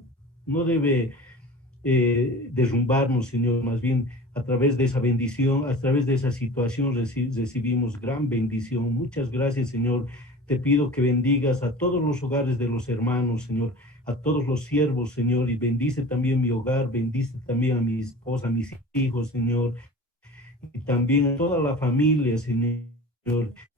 derrumbarnos, Señor. Más bien, a través de esa bendición, a través de esa situación recibimos gran bendición. Muchas gracias, Señor. Te pido que bendigas a todos los hogares de los hermanos, Señor, a todos los siervos, Señor, y bendice también mi hogar, bendice también a mi esposa, a mis hijos, Señor, y también a toda la familia, Señor,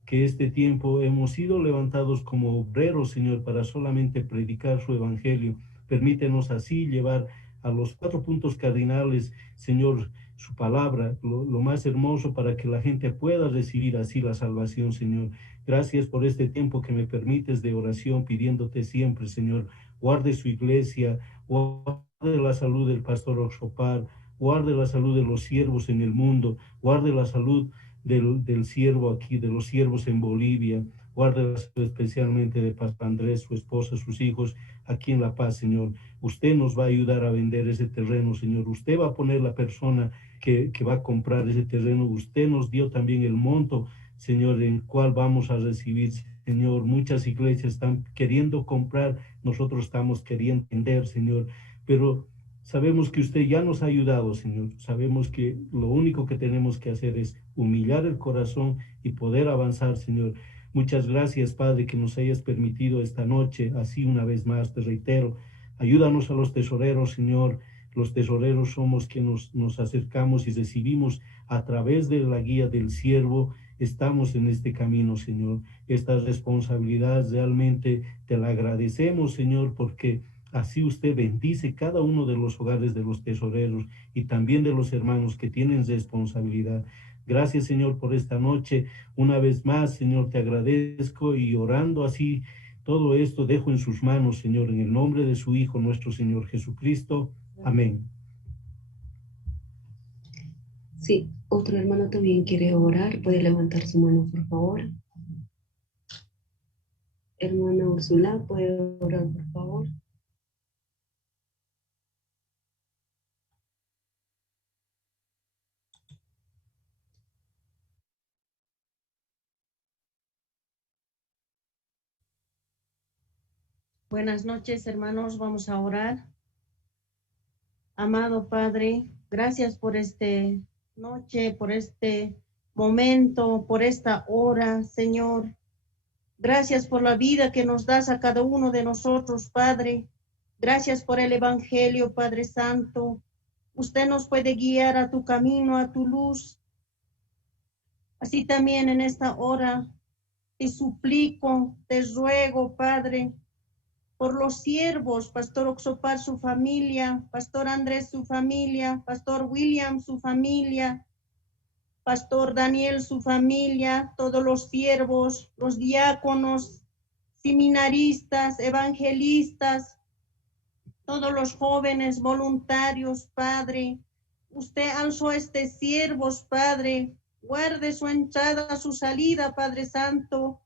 que este tiempo hemos sido levantados como obreros, Señor, para solamente predicar su evangelio. Permítenos así llevar a los 4 puntos cardinales, Señor, su palabra, lo más hermoso para que la gente pueda recibir así la salvación, Señor. Gracias por este tiempo que me permites de oración, pidiéndote siempre, Señor, guarde su iglesia, guarde la salud del pastor Oxopar, guarde la salud de los siervos en el mundo, guarde la salud del siervo aquí, de los siervos en Bolivia, guarde especialmente de Pastor Andrés, su esposa, sus hijos, aquí en La Paz, Señor. Usted nos va a ayudar a vender ese terreno, Señor. Usted va a poner la persona que va a comprar ese terreno. Usted nos dio también el monto, Señor, en el cual vamos a recibir, Señor. Muchas iglesias están queriendo comprar, nosotros estamos queriendo vender, Señor. Pero sabemos que usted ya nos ha ayudado, Señor. Sabemos que lo único que tenemos que hacer es humillar el corazón y poder avanzar, Señor. Muchas gracias, Padre, que nos hayas permitido esta noche, así una vez más, te reitero. Ayúdanos a los tesoreros, Señor. Los tesoreros somos que nos acercamos y recibimos a través de la guía del siervo. Estamos en este camino, Señor. Esta responsabilidad realmente te la agradecemos, Señor, porque así usted bendice cada uno de los hogares de los tesoreros y también de los hermanos que tienen responsabilidad. Gracias, Señor, por esta noche. Una vez más, Señor, te agradezco y orando así, todo esto dejo en sus manos, Señor, en el nombre de su Hijo, nuestro Señor Jesucristo. Amén. Sí, otro hermano también quiere orar. Puede levantar su mano, por favor. Hermana Úrsula, ¿puede orar, por favor? Buenas noches, hermanos. Vamos a orar. Amado Padre, gracias por esta noche, por este momento, por esta hora, Señor. Gracias por la vida que nos das a cada uno de nosotros, Padre. Gracias por el Evangelio, Padre Santo. Usted nos puede guiar a tu camino, a tu luz. Así también en esta hora te suplico, te ruego, Padre, por los siervos, Pastor Oxopar, su familia, Pastor Andrés, su familia, Pastor William, su familia, Pastor Daniel, su familia, todos los siervos, los diáconos, seminaristas, evangelistas, todos los jóvenes voluntarios, Padre. Usted alzó siervos, Padre. Guarde su entrada, su salida, Padre Santo.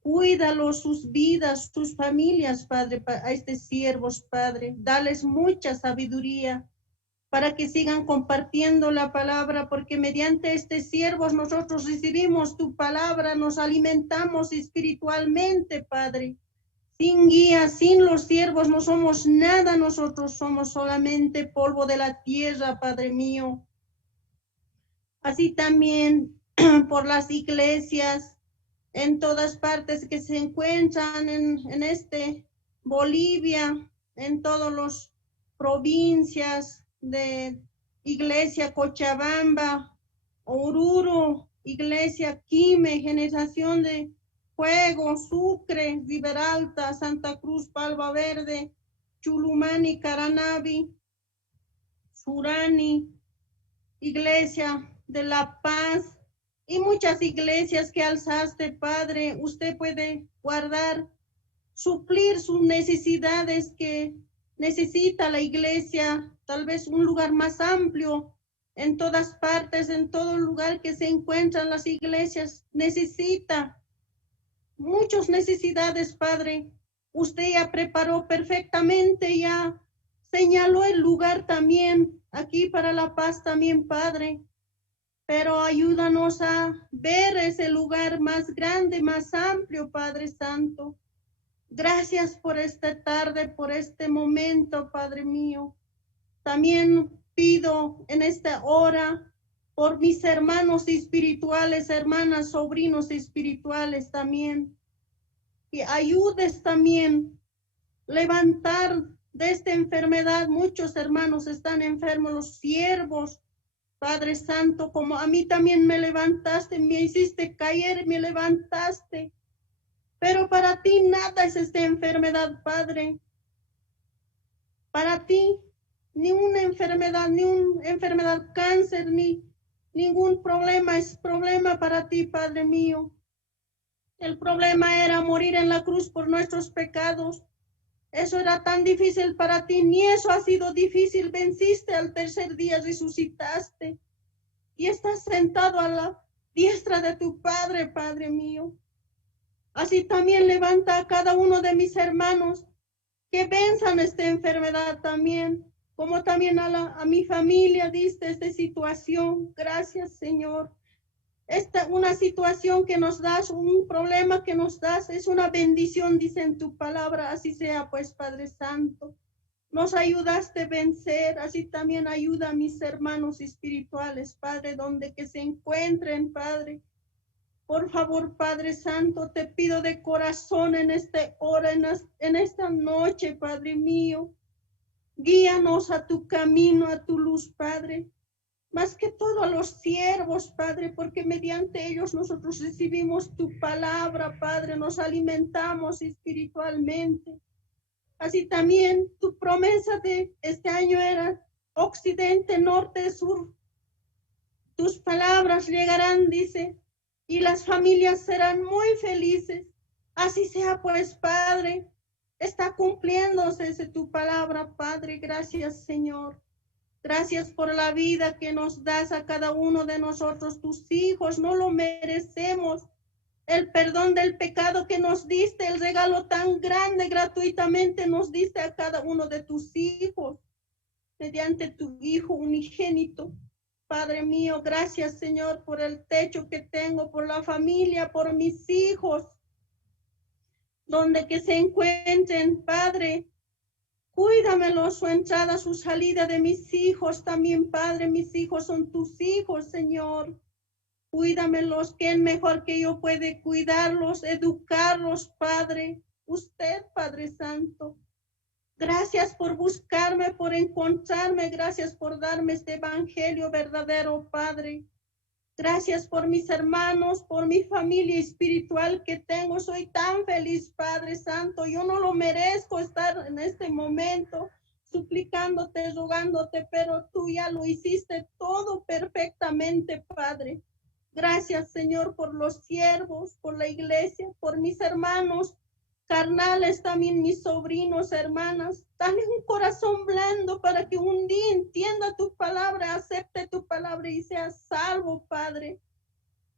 Cuídalos, sus vidas, sus familias, Padre, a siervos, Padre. Dales mucha sabiduría para que sigan compartiendo la palabra, porque mediante siervos nosotros recibimos tu palabra, nos alimentamos espiritualmente, Padre. Sin guía, sin los siervos no somos nada, nosotros somos solamente polvo de la tierra, Padre mío. Así también por las iglesias, en todas partes que se encuentran en Bolivia, en todas las provincias de Iglesia Cochabamba, Oruro, Iglesia Quime, Generación de Fuego, Sucre, Riberalta, Santa Cruz, Palma Verde, Chulumani, Caranavi, Surani, Iglesia de La Paz, y muchas iglesias que alzaste, Padre. Usted puede guardar, suplir sus necesidades que necesita la iglesia, tal vez un lugar más amplio en todas partes, en todo lugar que se encuentran las iglesias, necesita muchas necesidades, Padre. Usted ya preparó perfectamente, ya señaló el lugar también, aquí para La Paz también, Padre. Pero ayúdanos a ver ese lugar más grande, más amplio, Padre Santo. Gracias por esta tarde, por este momento, Padre mío. También pido en esta hora por mis hermanos espirituales, hermanas, sobrinos espirituales también. Y ayudes también levantar de esta enfermedad. Muchos hermanos están enfermos, los siervos. Padre Santo, como a mí también me levantaste, me hiciste caer, me levantaste. Pero para ti nada es esta enfermedad, Padre. Para ti ni una enfermedad, enfermedad cáncer, ni ningún problema es problema para ti, Padre mío. El problema era morir en la cruz por nuestros pecados. Eso era tan difícil para ti, ni eso ha sido difícil. Venciste al tercer día, resucitaste y estás sentado a la diestra de tu Padre, Padre mío. Así también levanta a cada uno de mis hermanos que venzan esta enfermedad también, como también a mi familia diste esta situación. Gracias, Señor. Una situación que nos das, un problema que nos das, es una bendición, dice en tu palabra. Así sea, pues, Padre Santo. Nos ayudaste a vencer, así también ayuda a mis hermanos espirituales, Padre, donde que se encuentren, Padre. Por favor, Padre Santo, te pido de corazón en esta hora, en esta noche, Padre mío. Guíanos a tu camino, a tu luz, Padre. Más que todo a los siervos, Padre, porque mediante ellos nosotros recibimos tu palabra, Padre, nos alimentamos espiritualmente. Así también tu promesa de este año era occidente, norte, sur. Tus palabras llegarán, dice, y las familias serán muy felices. Así sea, pues, Padre, está cumpliéndose tu palabra, Padre. Gracias, Señor. Gracias por la vida que nos das a cada uno de nosotros, tus hijos. No lo merecemos. El perdón del pecado que nos diste, el regalo tan grande, gratuitamente nos diste a cada uno de tus hijos, mediante tu Hijo unigénito. Padre mío, gracias, Señor, por el techo que tengo, por la familia, por mis hijos, donde que se encuentren, Padre. Cuídamelos, su entrada, su salida de mis hijos también, Padre. Mis hijos son tus hijos, Señor. Cuídamelos, ¿quién mejor que yo puede cuidarlos, educarlos, Padre? Usted, Padre Santo. Gracias por buscarme, por encontrarme. Gracias por darme este evangelio verdadero, Padre. Gracias por mis hermanos, por mi familia espiritual que tengo. Soy tan feliz, Padre Santo. Yo no lo merezco estar en este momento suplicándote, rogándote, pero tú ya lo hiciste todo perfectamente, Padre. Gracias, Señor, por los siervos, por la iglesia, por mis hermanos carnales, también mis sobrinos, hermanas. Dale un corazón blando para que un día entienda tu palabra, acepte tu palabra y sea salvo, Padre.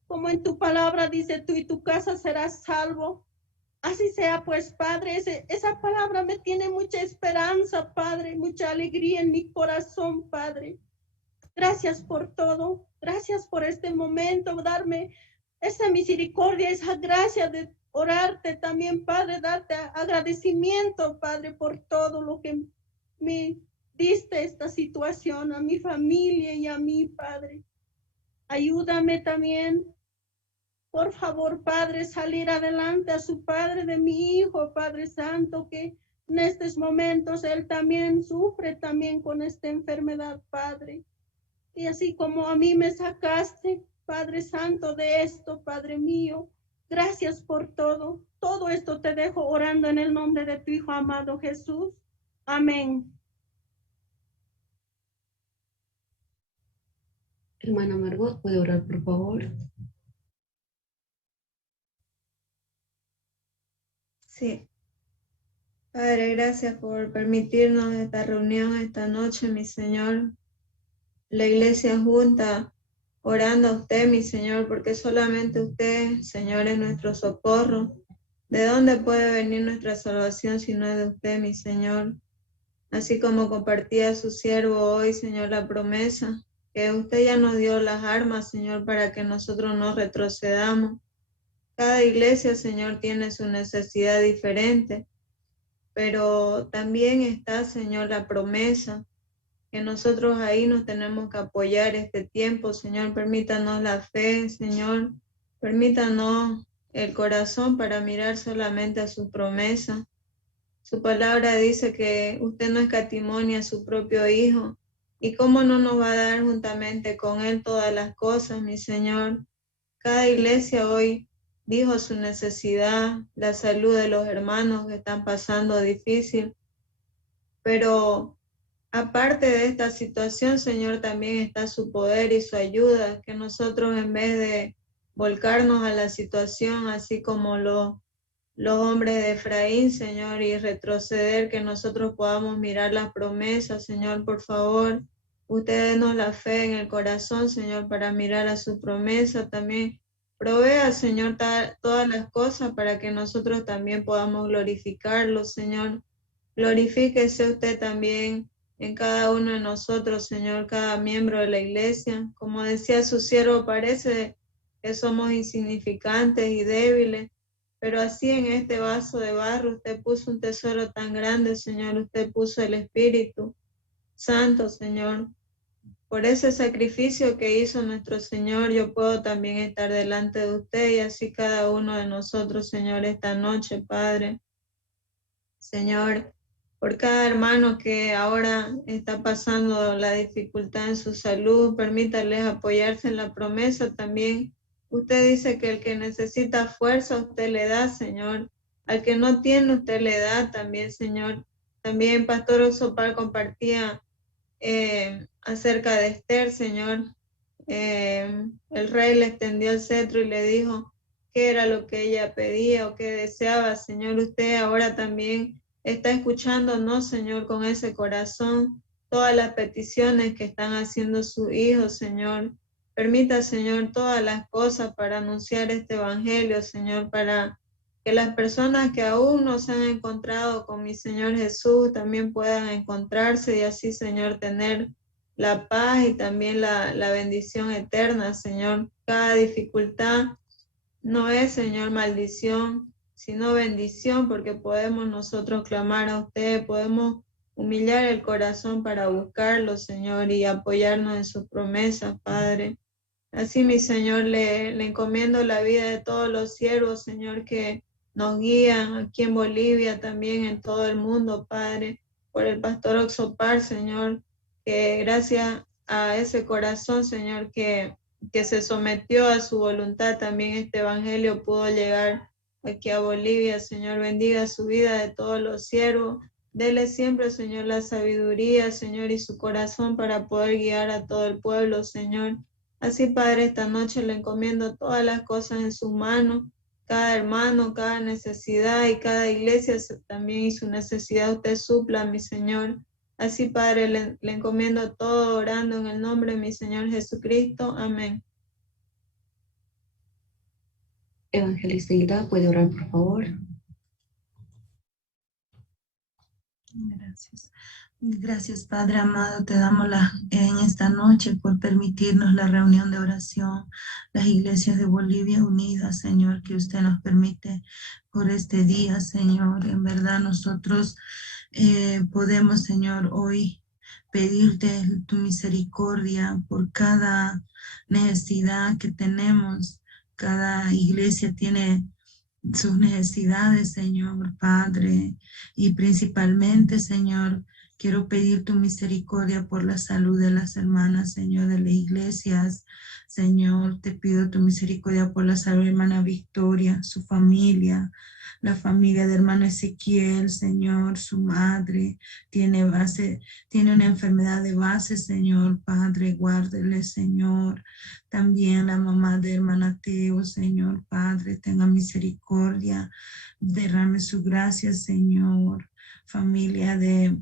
Como en tu palabra dice, tú y tu casa serás salvo. Así sea, pues, Padre. Esa palabra me tiene mucha esperanza, Padre, mucha alegría en mi corazón, Padre. Gracias por todo. Gracias por este momento, darme esa misericordia, esa gracia de orarte también, Padre, darte agradecimiento, Padre, por todo lo que me diste esta situación, a mi familia y a mí, Padre. Ayúdame también, por favor, Padre, salir adelante a su Padre de mi hijo, Padre Santo, que en estos momentos él también sufre también con esta enfermedad, Padre. Y así como a mí me sacaste, Padre Santo, de esto, Padre mío, gracias por todo. Todo esto te dejo orando en el nombre de tu Hijo amado Jesús. Amén. Hermana Margot, ¿puede orar, por favor? Sí. Padre, gracias por permitirnos esta reunión esta noche, mi Señor. La iglesia junta orando a usted, mi Señor, porque solamente usted, Señor, es nuestro socorro. ¿De dónde puede venir nuestra salvación si no es de usted, mi Señor? Así como compartía su siervo hoy, Señor, la promesa, que usted ya nos dio las armas, Señor, para que nosotros no retrocedamos. Cada iglesia, Señor, tiene su necesidad diferente, pero también está, Señor, la promesa, que nosotros ahí nos tenemos que apoyar este tiempo, Señor. Permítanos la fe, Señor. Permítanos el corazón para mirar solamente a su promesa. Su palabra dice que usted no escatimó ni a su propio Hijo. ¿Y cómo no nos va a dar juntamente con Él todas las cosas, mi Señor? Cada iglesia hoy dijo su necesidad, la salud de los hermanos que están pasando difícil, pero aparte de esta situación, Señor, también está su poder y su ayuda, que nosotros en vez de volcarnos a la situación, así como los hombres de Efraín, Señor, y retroceder, que nosotros podamos mirar las promesas, Señor, por favor. Usted denos la fe en el corazón, Señor, para mirar a su promesa. También provea, Señor, todas las cosas para que nosotros también podamos glorificarlo, Señor. Glorifíquese usted también en cada uno de nosotros, Señor, cada miembro de la iglesia. Como decía su siervo, parece que somos insignificantes y débiles, pero así en este vaso de barro usted puso un tesoro tan grande, Señor. Usted puso el Espíritu Santo, Señor. Por ese sacrificio que hizo nuestro Señor, yo puedo también estar delante de usted, y así cada uno de nosotros, Señor, esta noche, Padre. Señor, por cada hermano que ahora está pasando la dificultad en su salud, permítanles apoyarse en la promesa también. Usted dice que el que necesita fuerza, usted le da, Señor. Al que no tiene, usted le da también, Señor. También Pastor Oxopar compartía acerca de Esther, Señor. El rey le extendió el cetro y le dijo qué era lo que ella pedía o qué deseaba. Señor, usted ahora también está escuchándonos, Señor, con ese corazón, todas las peticiones que están haciendo sus hijos, Señor. Permita, Señor, todas las cosas para anunciar este evangelio, Señor, para que las personas que aún no se han encontrado con mi Señor Jesús también puedan encontrarse, y así, Señor, tener la paz y también la bendición eterna, Señor. Cada dificultad no es, Señor, maldición, sino bendición, porque podemos nosotros clamar a usted, podemos humillar el corazón para buscarlo, Señor, y apoyarnos en sus promesas, Padre. Así, mi Señor, le encomiendo la vida de todos los siervos, Señor, que nos guían aquí en Bolivia, también en todo el mundo, Padre, por el Pastor Oxopar, Señor, que gracias a ese corazón, Señor, que se sometió a su voluntad, también este evangelio pudo llegar aquí a Bolivia. Señor, bendiga su vida de todos los siervos. Dele siempre, Señor, la sabiduría, Señor, y su corazón para poder guiar a todo el pueblo, Señor. Así, Padre, esta noche le encomiendo todas las cosas en sus manos, cada hermano, cada necesidad, y cada iglesia también, y su necesidad usted supla, mi Señor. Así, Padre, le encomiendo todo, orando en el nombre de mi Señor Jesucristo. Amén. Evangelista Hilda, ¿puede orar, por favor? Gracias. Gracias, Padre amado, te damos en esta noche por permitirnos la reunión de oración, las iglesias de Bolivia unidas, Señor, que usted nos permite por este día, Señor. En verdad nosotros podemos, Señor, hoy pedirte tu misericordia por cada necesidad que tenemos. Cada iglesia tiene sus necesidades, Señor, Padre, y principalmente, Señor, quiero pedir tu misericordia por la salud de las hermanas, Señor, de las iglesias. Señor, te pido tu misericordia por la salud de hermana Victoria, su familia, la familia de hermano Ezequiel, Señor, su madre tiene una enfermedad de base, Señor, Padre, guárdele, Señor. También la mamá de hermana Teo, Señor, Padre, tenga misericordia, derrame su gracia, Señor. Familia de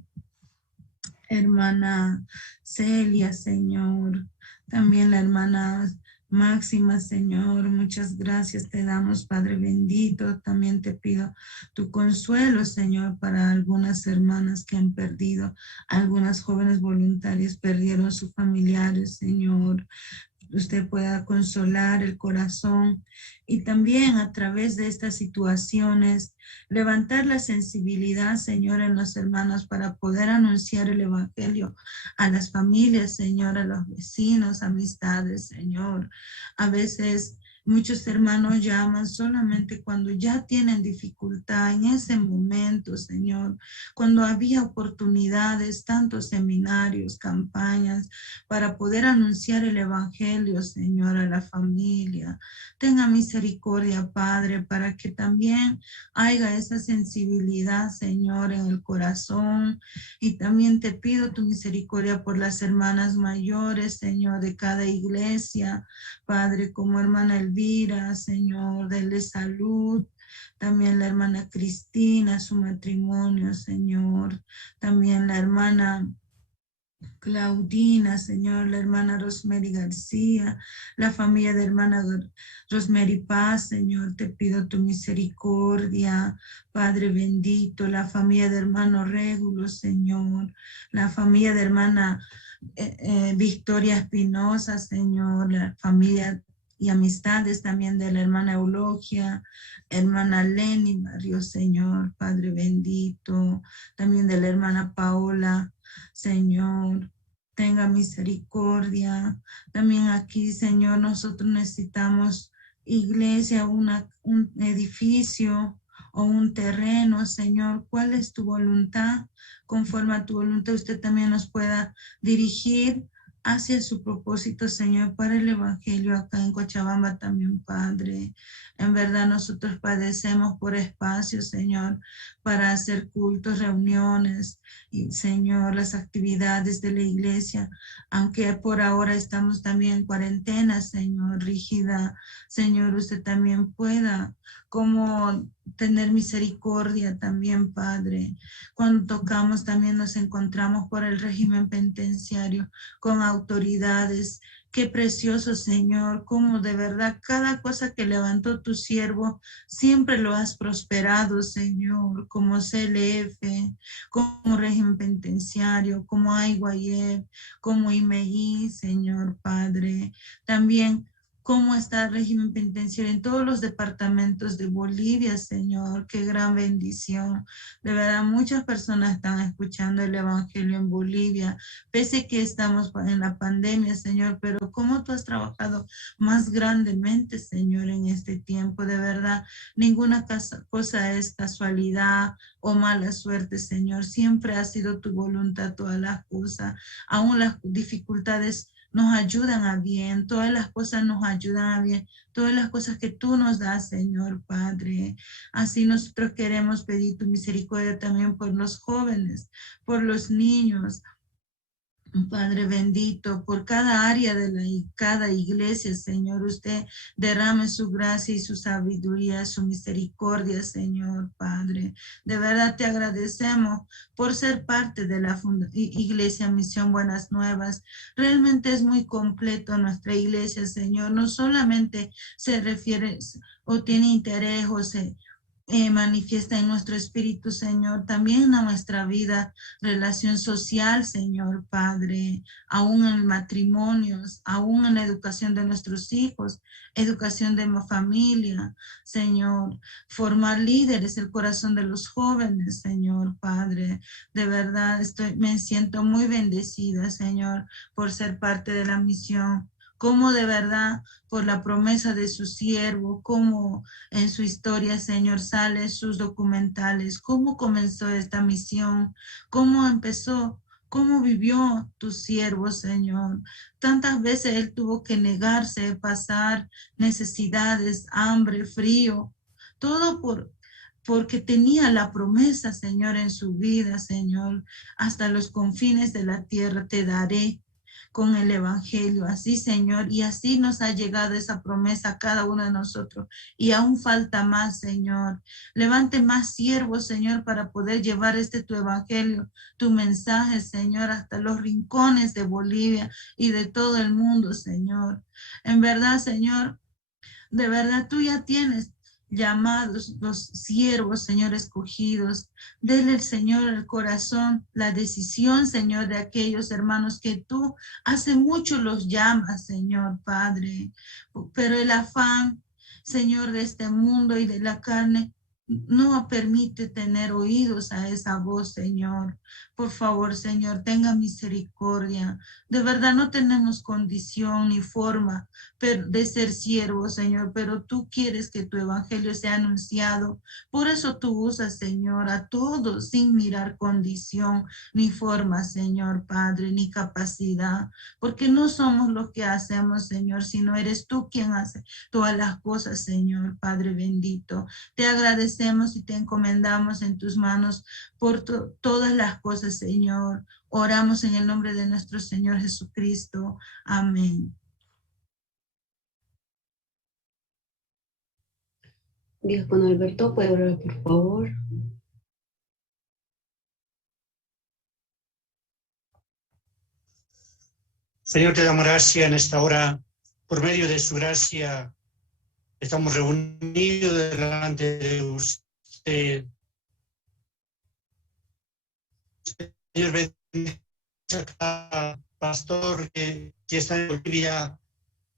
hermana Celia, Señor, también la hermana Máxima, Señor, muchas gracias te damos, Padre bendito. También te pido tu consuelo, Señor, para algunas hermanas que han perdido, algunas jóvenes voluntarias perdieron sus familiares, Señor. Usted pueda consolar el corazón y también a través de estas situaciones levantar la sensibilidad, Señor, en los hermanos para poder anunciar el evangelio a las familias, Señor, a los vecinos, amistades, Señor. A veces Muchos hermanos llaman solamente cuando ya tienen dificultad, en ese momento, Señor, cuando había oportunidades, tantos seminarios, campañas, para poder anunciar el Evangelio, Señor, a la familia. Tenga misericordia, Padre, para que también haya esa sensibilidad, Señor, en el corazón. Y también te pido tu misericordia por las hermanas mayores, Señor, de cada iglesia, Padre, como hermana Elvira, Señor, denle salud. También la hermana Cristina, su matrimonio, Señor. También la hermana Claudina, Señor, la hermana Rosemary García, la familia de hermana Rosemary Paz, Señor, te pido tu misericordia, Padre bendito, la familia de hermano Régulo, Señor, la familia de hermana Victoria Espinosa, Señor, la familia y amistades también de la hermana Eulogia, hermana Lenny Barrios, Señor, Padre bendito, también de la hermana Paola, Señor, tenga misericordia. También aquí, Señor, nosotros necesitamos iglesia, un edificio o un terreno, Señor. ¿Cuál es tu voluntad? Conforme a tu voluntad, usted también nos pueda dirigir hacia su propósito, Señor, para el Evangelio acá en Cochabamba también, Padre. En verdad nosotros padecemos por espacios, Señor, para hacer cultos, reuniones y, Señor, las actividades de la iglesia, aunque por ahora estamos también en cuarentena, Señor, rígida. Señor, usted también pueda como tener misericordia también, Padre. Cuando tocamos también nos encontramos por el régimen penitenciario con autoridades. Qué precioso, Señor, como de verdad cada cosa que levantó tu siervo siempre lo has prosperado, Señor, como CLF, como régimen penitenciario, como IYF, como IMEI, Señor Padre. También cómo está el régimen penitenciario en todos los departamentos de Bolivia, Señor. Qué gran bendición. De verdad, muchas personas están escuchando el Evangelio en Bolivia, pese que estamos en la pandemia, Señor, pero cómo tú has trabajado más grandemente, Señor, en este tiempo. De verdad, ninguna cosa es casualidad o mala suerte, Señor. Siempre ha sido tu voluntad todas las cosas, aún las dificultades nos ayudan a bien, todas las cosas nos ayudan a bien, todas las cosas que tú nos das, Señor Padre. Así nosotros queremos pedir tu misericordia también por los jóvenes, por los niños, Padre bendito, por cada área de cada iglesia, Señor, usted derrame su gracia y su sabiduría, su misericordia, Señor Padre. De verdad te agradecemos por ser parte de la Iglesia Misión Buenas Nuevas. Realmente es muy completo nuestra iglesia, Señor. No solamente se refiere o tiene interés o se manifiesta en nuestro espíritu, Señor, también en nuestra vida, relación social, Señor Padre, aún en matrimonios, aún en la educación de nuestros hijos, educación de mi familia, Señor, formar líderes, el corazón de los jóvenes, Señor Padre. De verdad, me siento muy bendecida, Señor, por ser parte de la misión. Cómo de verdad, por la promesa de su siervo, cómo en su historia, Señor, salen sus documentales, cómo comenzó esta misión, cómo empezó, cómo vivió tu siervo, Señor. Tantas veces él tuvo que negarse, pasar necesidades, hambre, frío, todo porque tenía la promesa, Señor, en su vida, Señor. Hasta los confines de la tierra te daré con el Evangelio, así, Señor, y así nos ha llegado esa promesa a cada uno de nosotros, y aún falta más, Señor. Levante más siervos, Señor, para poder llevar tu Evangelio, tu mensaje, Señor, hasta los rincones de Bolivia y de todo el mundo, Señor. En verdad, Señor, de verdad tú ya tienes llamados los siervos, Señor, escogidos. Dele, Señor, el corazón, la decisión, Señor, de aquellos hermanos que tú hace mucho los llamas, Señor Padre. Pero el afán, Señor, de este mundo y de la carne no permite tener oídos a esa voz, Señor. Por favor, Señor, tenga misericordia. De verdad no tenemos condición ni forma de ser siervos, Señor, pero tú quieres que tu evangelio sea anunciado. Por eso tú usas, Señor, a todos sin mirar condición ni forma, Señor Padre, ni capacidad, porque no somos los que hacemos, Señor, sino eres tú quien hace todas las cosas, Señor Padre bendito. Te agradecemos y te encomendamos en tus manos por todas las cosas, Señor. Oramos en el nombre de nuestro Señor Jesucristo. Amén. Diácono Alberto, ¿puede orar, por favor? Señor, te damos gracias en esta hora. Por medio de su gracia, estamos reunidos delante de usted. Señor, bendiga pastor que está en Bolivia,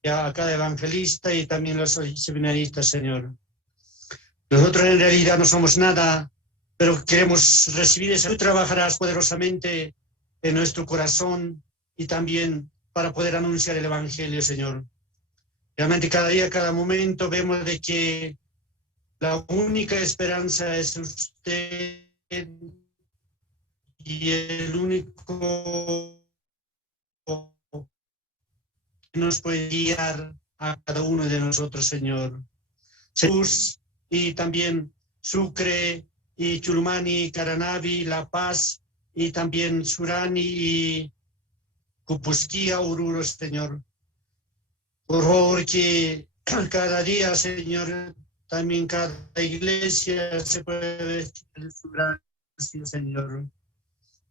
a cada evangelista y también los seminaristas, Señor. Nosotros en realidad no somos nada, pero queremos recibir eso. Tú trabajarás poderosamente en nuestro corazón y también para poder anunciar el evangelio, Señor. Realmente cada día, cada momento vemos de que la única esperanza es usted y el único que nos puede guiar a cada uno de nosotros, Señor. Jesús y también Sucre y Chulumani, Caranavi, La Paz y también Surani y Cupusquía, Oruro, Señor. Por favor, que cada día, Señor, también cada iglesia se puede vestir de su gracia, Señor.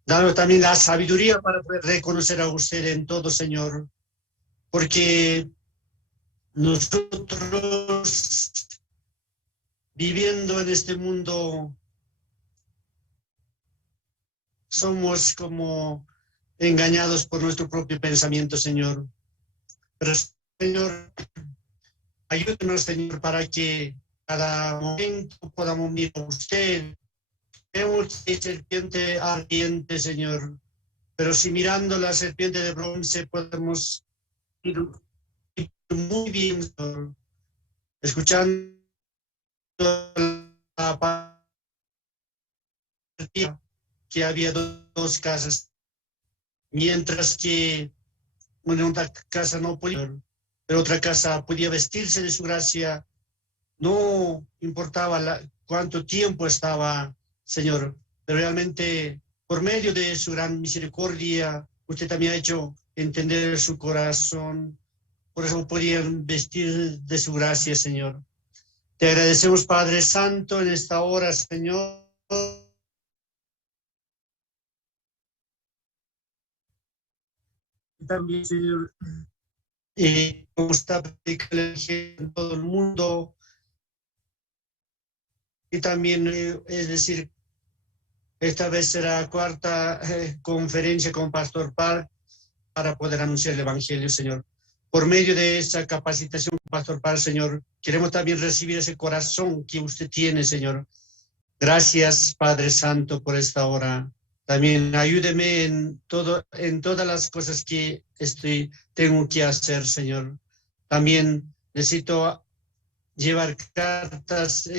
Danos también la sabiduría para poder reconocer a usted en todo, Señor. Porque nosotros, viviendo en este mundo, somos como engañados por nuestro propio pensamiento, Señor. Pero, Señor, ayúdenos, Señor, para que cada momento podamos mirar a usted. Vemos que hay serpiente ardiente, Señor, pero si mirando la serpiente de bronce podemos ir muy bien, Señor, escuchando la partida que había dos casas, mientras que una casa no podía, pero otra casa podía vestirse de su gracia. No importaba cuánto tiempo estaba, Señor, pero realmente por medio de su gran misericordia, usted también ha hecho entender su corazón, por eso podían vestir de su gracia, Señor. Te agradecemos, Padre Santo, en esta hora, Señor. También, Señor, como está predicando en todo el mundo, y también, es decir, esta vez será la cuarta conferencia con Pastor Park para poder anunciar el Evangelio, Señor. Por medio de esa capacitación, Pastor Park, Señor, queremos también recibir ese corazón que usted tiene, Señor. Gracias, Padre Santo, por esta hora. También ayúdeme en todas las cosas que tengo que hacer, Señor. También necesito llevar cartas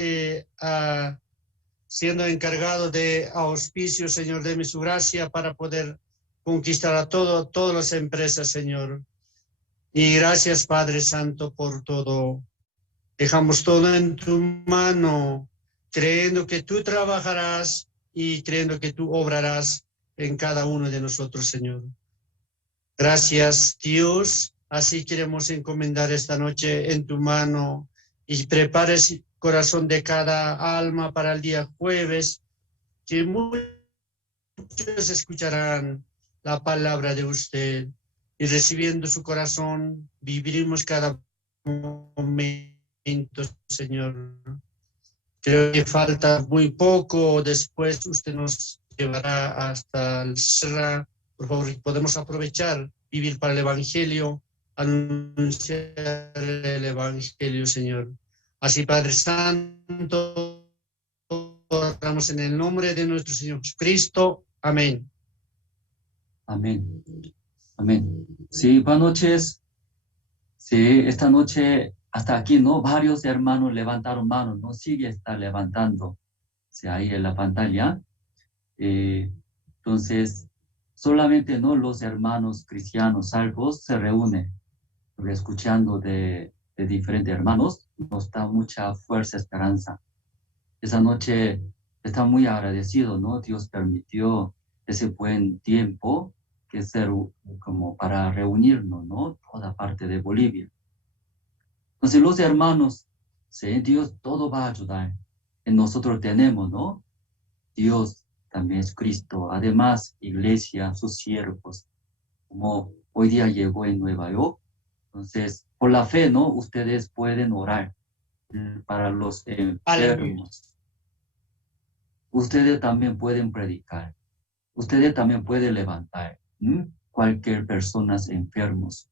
siendo encargado de auspicio, Señor, deme su gracia para poder conquistar a todas las empresas, Señor. Y gracias, Padre Santo, por todo. Dejamos todo en tu mano, creyendo que tú trabajarás y creyendo que tú obrarás en cada uno de nosotros, Señor. Gracias, Dios. Así queremos encomendar esta noche en tu mano y prepares el corazón de cada alma para el día jueves, que muchos escucharán la palabra de usted y recibiendo su corazón viviremos cada momento, Señor. Creo que falta muy poco, después usted nos llevará hasta el Serra. Por favor, podemos aprovechar, vivir para el Evangelio, anunciar el Evangelio, Señor. Así, Padre Santo, levantamos en el nombre de nuestro Señor Jesucristo. Amén. Amén. Amén. Sí, buenas noches. Sí, esta noche hasta aquí, ¿no? Varios hermanos levantaron manos, ¿no? Sigue está levantando. Sí, ahí en la pantalla. Entonces, solamente, ¿no? Los hermanos cristianos salvos se reúnen, escuchando de diferentes hermanos, nos da mucha fuerza, esperanza. Esa noche está muy agradecido, ¿no? Dios permitió ese buen tiempo que ser como para reunirnos, ¿no? Toda parte de Bolivia. Entonces los hermanos, sí, Dios todo va a ayudar. En nosotros tenemos, ¿no? Dios también es Cristo. Además, iglesia, sus siervos, como hoy día llegó en Nueva York. Entonces, por la fe, ¿no? Ustedes pueden orar para los enfermos. Aleluya. Ustedes también pueden predicar. Ustedes también pueden levantar cualquier persona enfermos.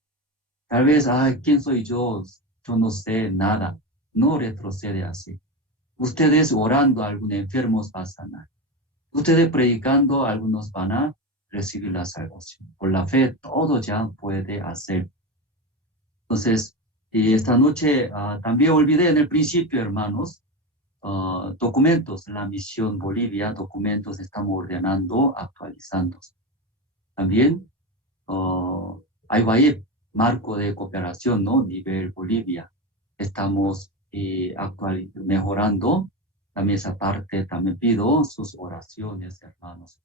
Tal vez, ay, ¿quién soy yo? Yo no sé nada. No retrocede así. Ustedes orando a algunos enfermos van a sanar. Ustedes predicando, algunos van a recibir la salvación. Por la fe, todo ya puede hacer. Entonces, y esta noche también olvidé en el principio, hermanos, documentos, la misión Bolivia, documentos estamos ordenando, actualizando. También ahí va a ir marco de cooperación, ¿no? Nivel Bolivia. Estamos mejorando. También esa parte, también pido sus oraciones, hermanos.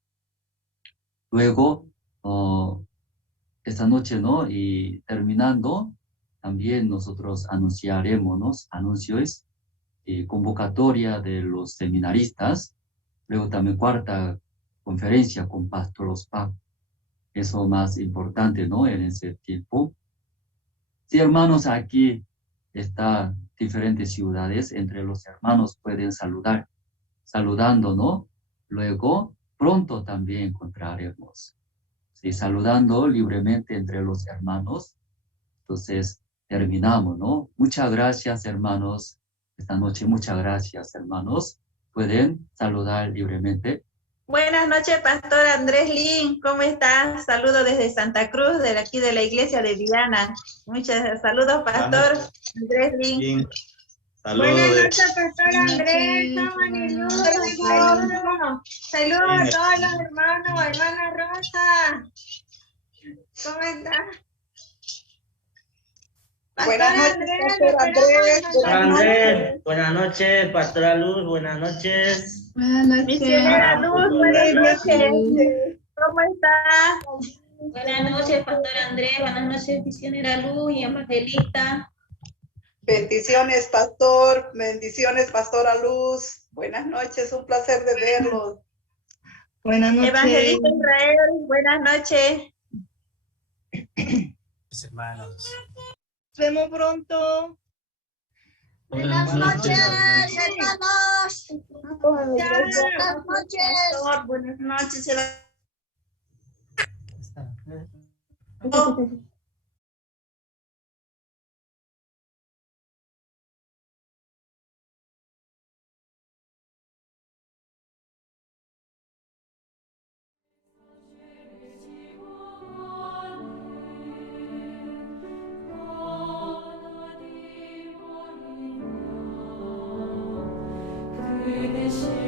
Luego, esta noche, ¿no? Y terminando, también nosotros anunciaremos anuncios, convocatoria de los seminaristas, luego también cuarta conferencia con Pastor Ospa. Eso más importante, ¿no? En ese tiempo. Sí, hermanos, aquí está diferentes ciudades, entre los hermanos pueden saludar, saludando, ¿no? Luego, pronto también encontraremos. Sí, saludando libremente entre los hermanos. Entonces, terminamos, ¿no? Muchas gracias, hermanos. Esta noche, muchas gracias, hermanos. Pueden saludar libremente. Buenas noches, Pastor Andrés Lin. ¿Cómo estás? Saludos desde Santa Cruz, de aquí de la iglesia de Viana. Muchos saludos, Pastor Andrés Lin. Saludos. Buenas noches, Pastor Andrés. Saludos a todos los hermanos, hermana Rosa. ¿Cómo estás? Buenas noches, Pastor Andrés. Buenas noches, Pastora Luz, buenas noches. Buenas noches. Misionera Luz, buenas noches. ¿Cómo estás? Buenas noches, Pastor Andrés. Buenas noches, Misionera Luz y Evangelista. Bendiciones, Pastor. Bendiciones, Pastora Luz. Buenas noches, un placer de verlos. Buenas noches. Evangelista Israel, buenas noches. Hermanos. Nos vemos pronto. Buenas noches, hermanos. Buenas noches. Buenas noches. Finish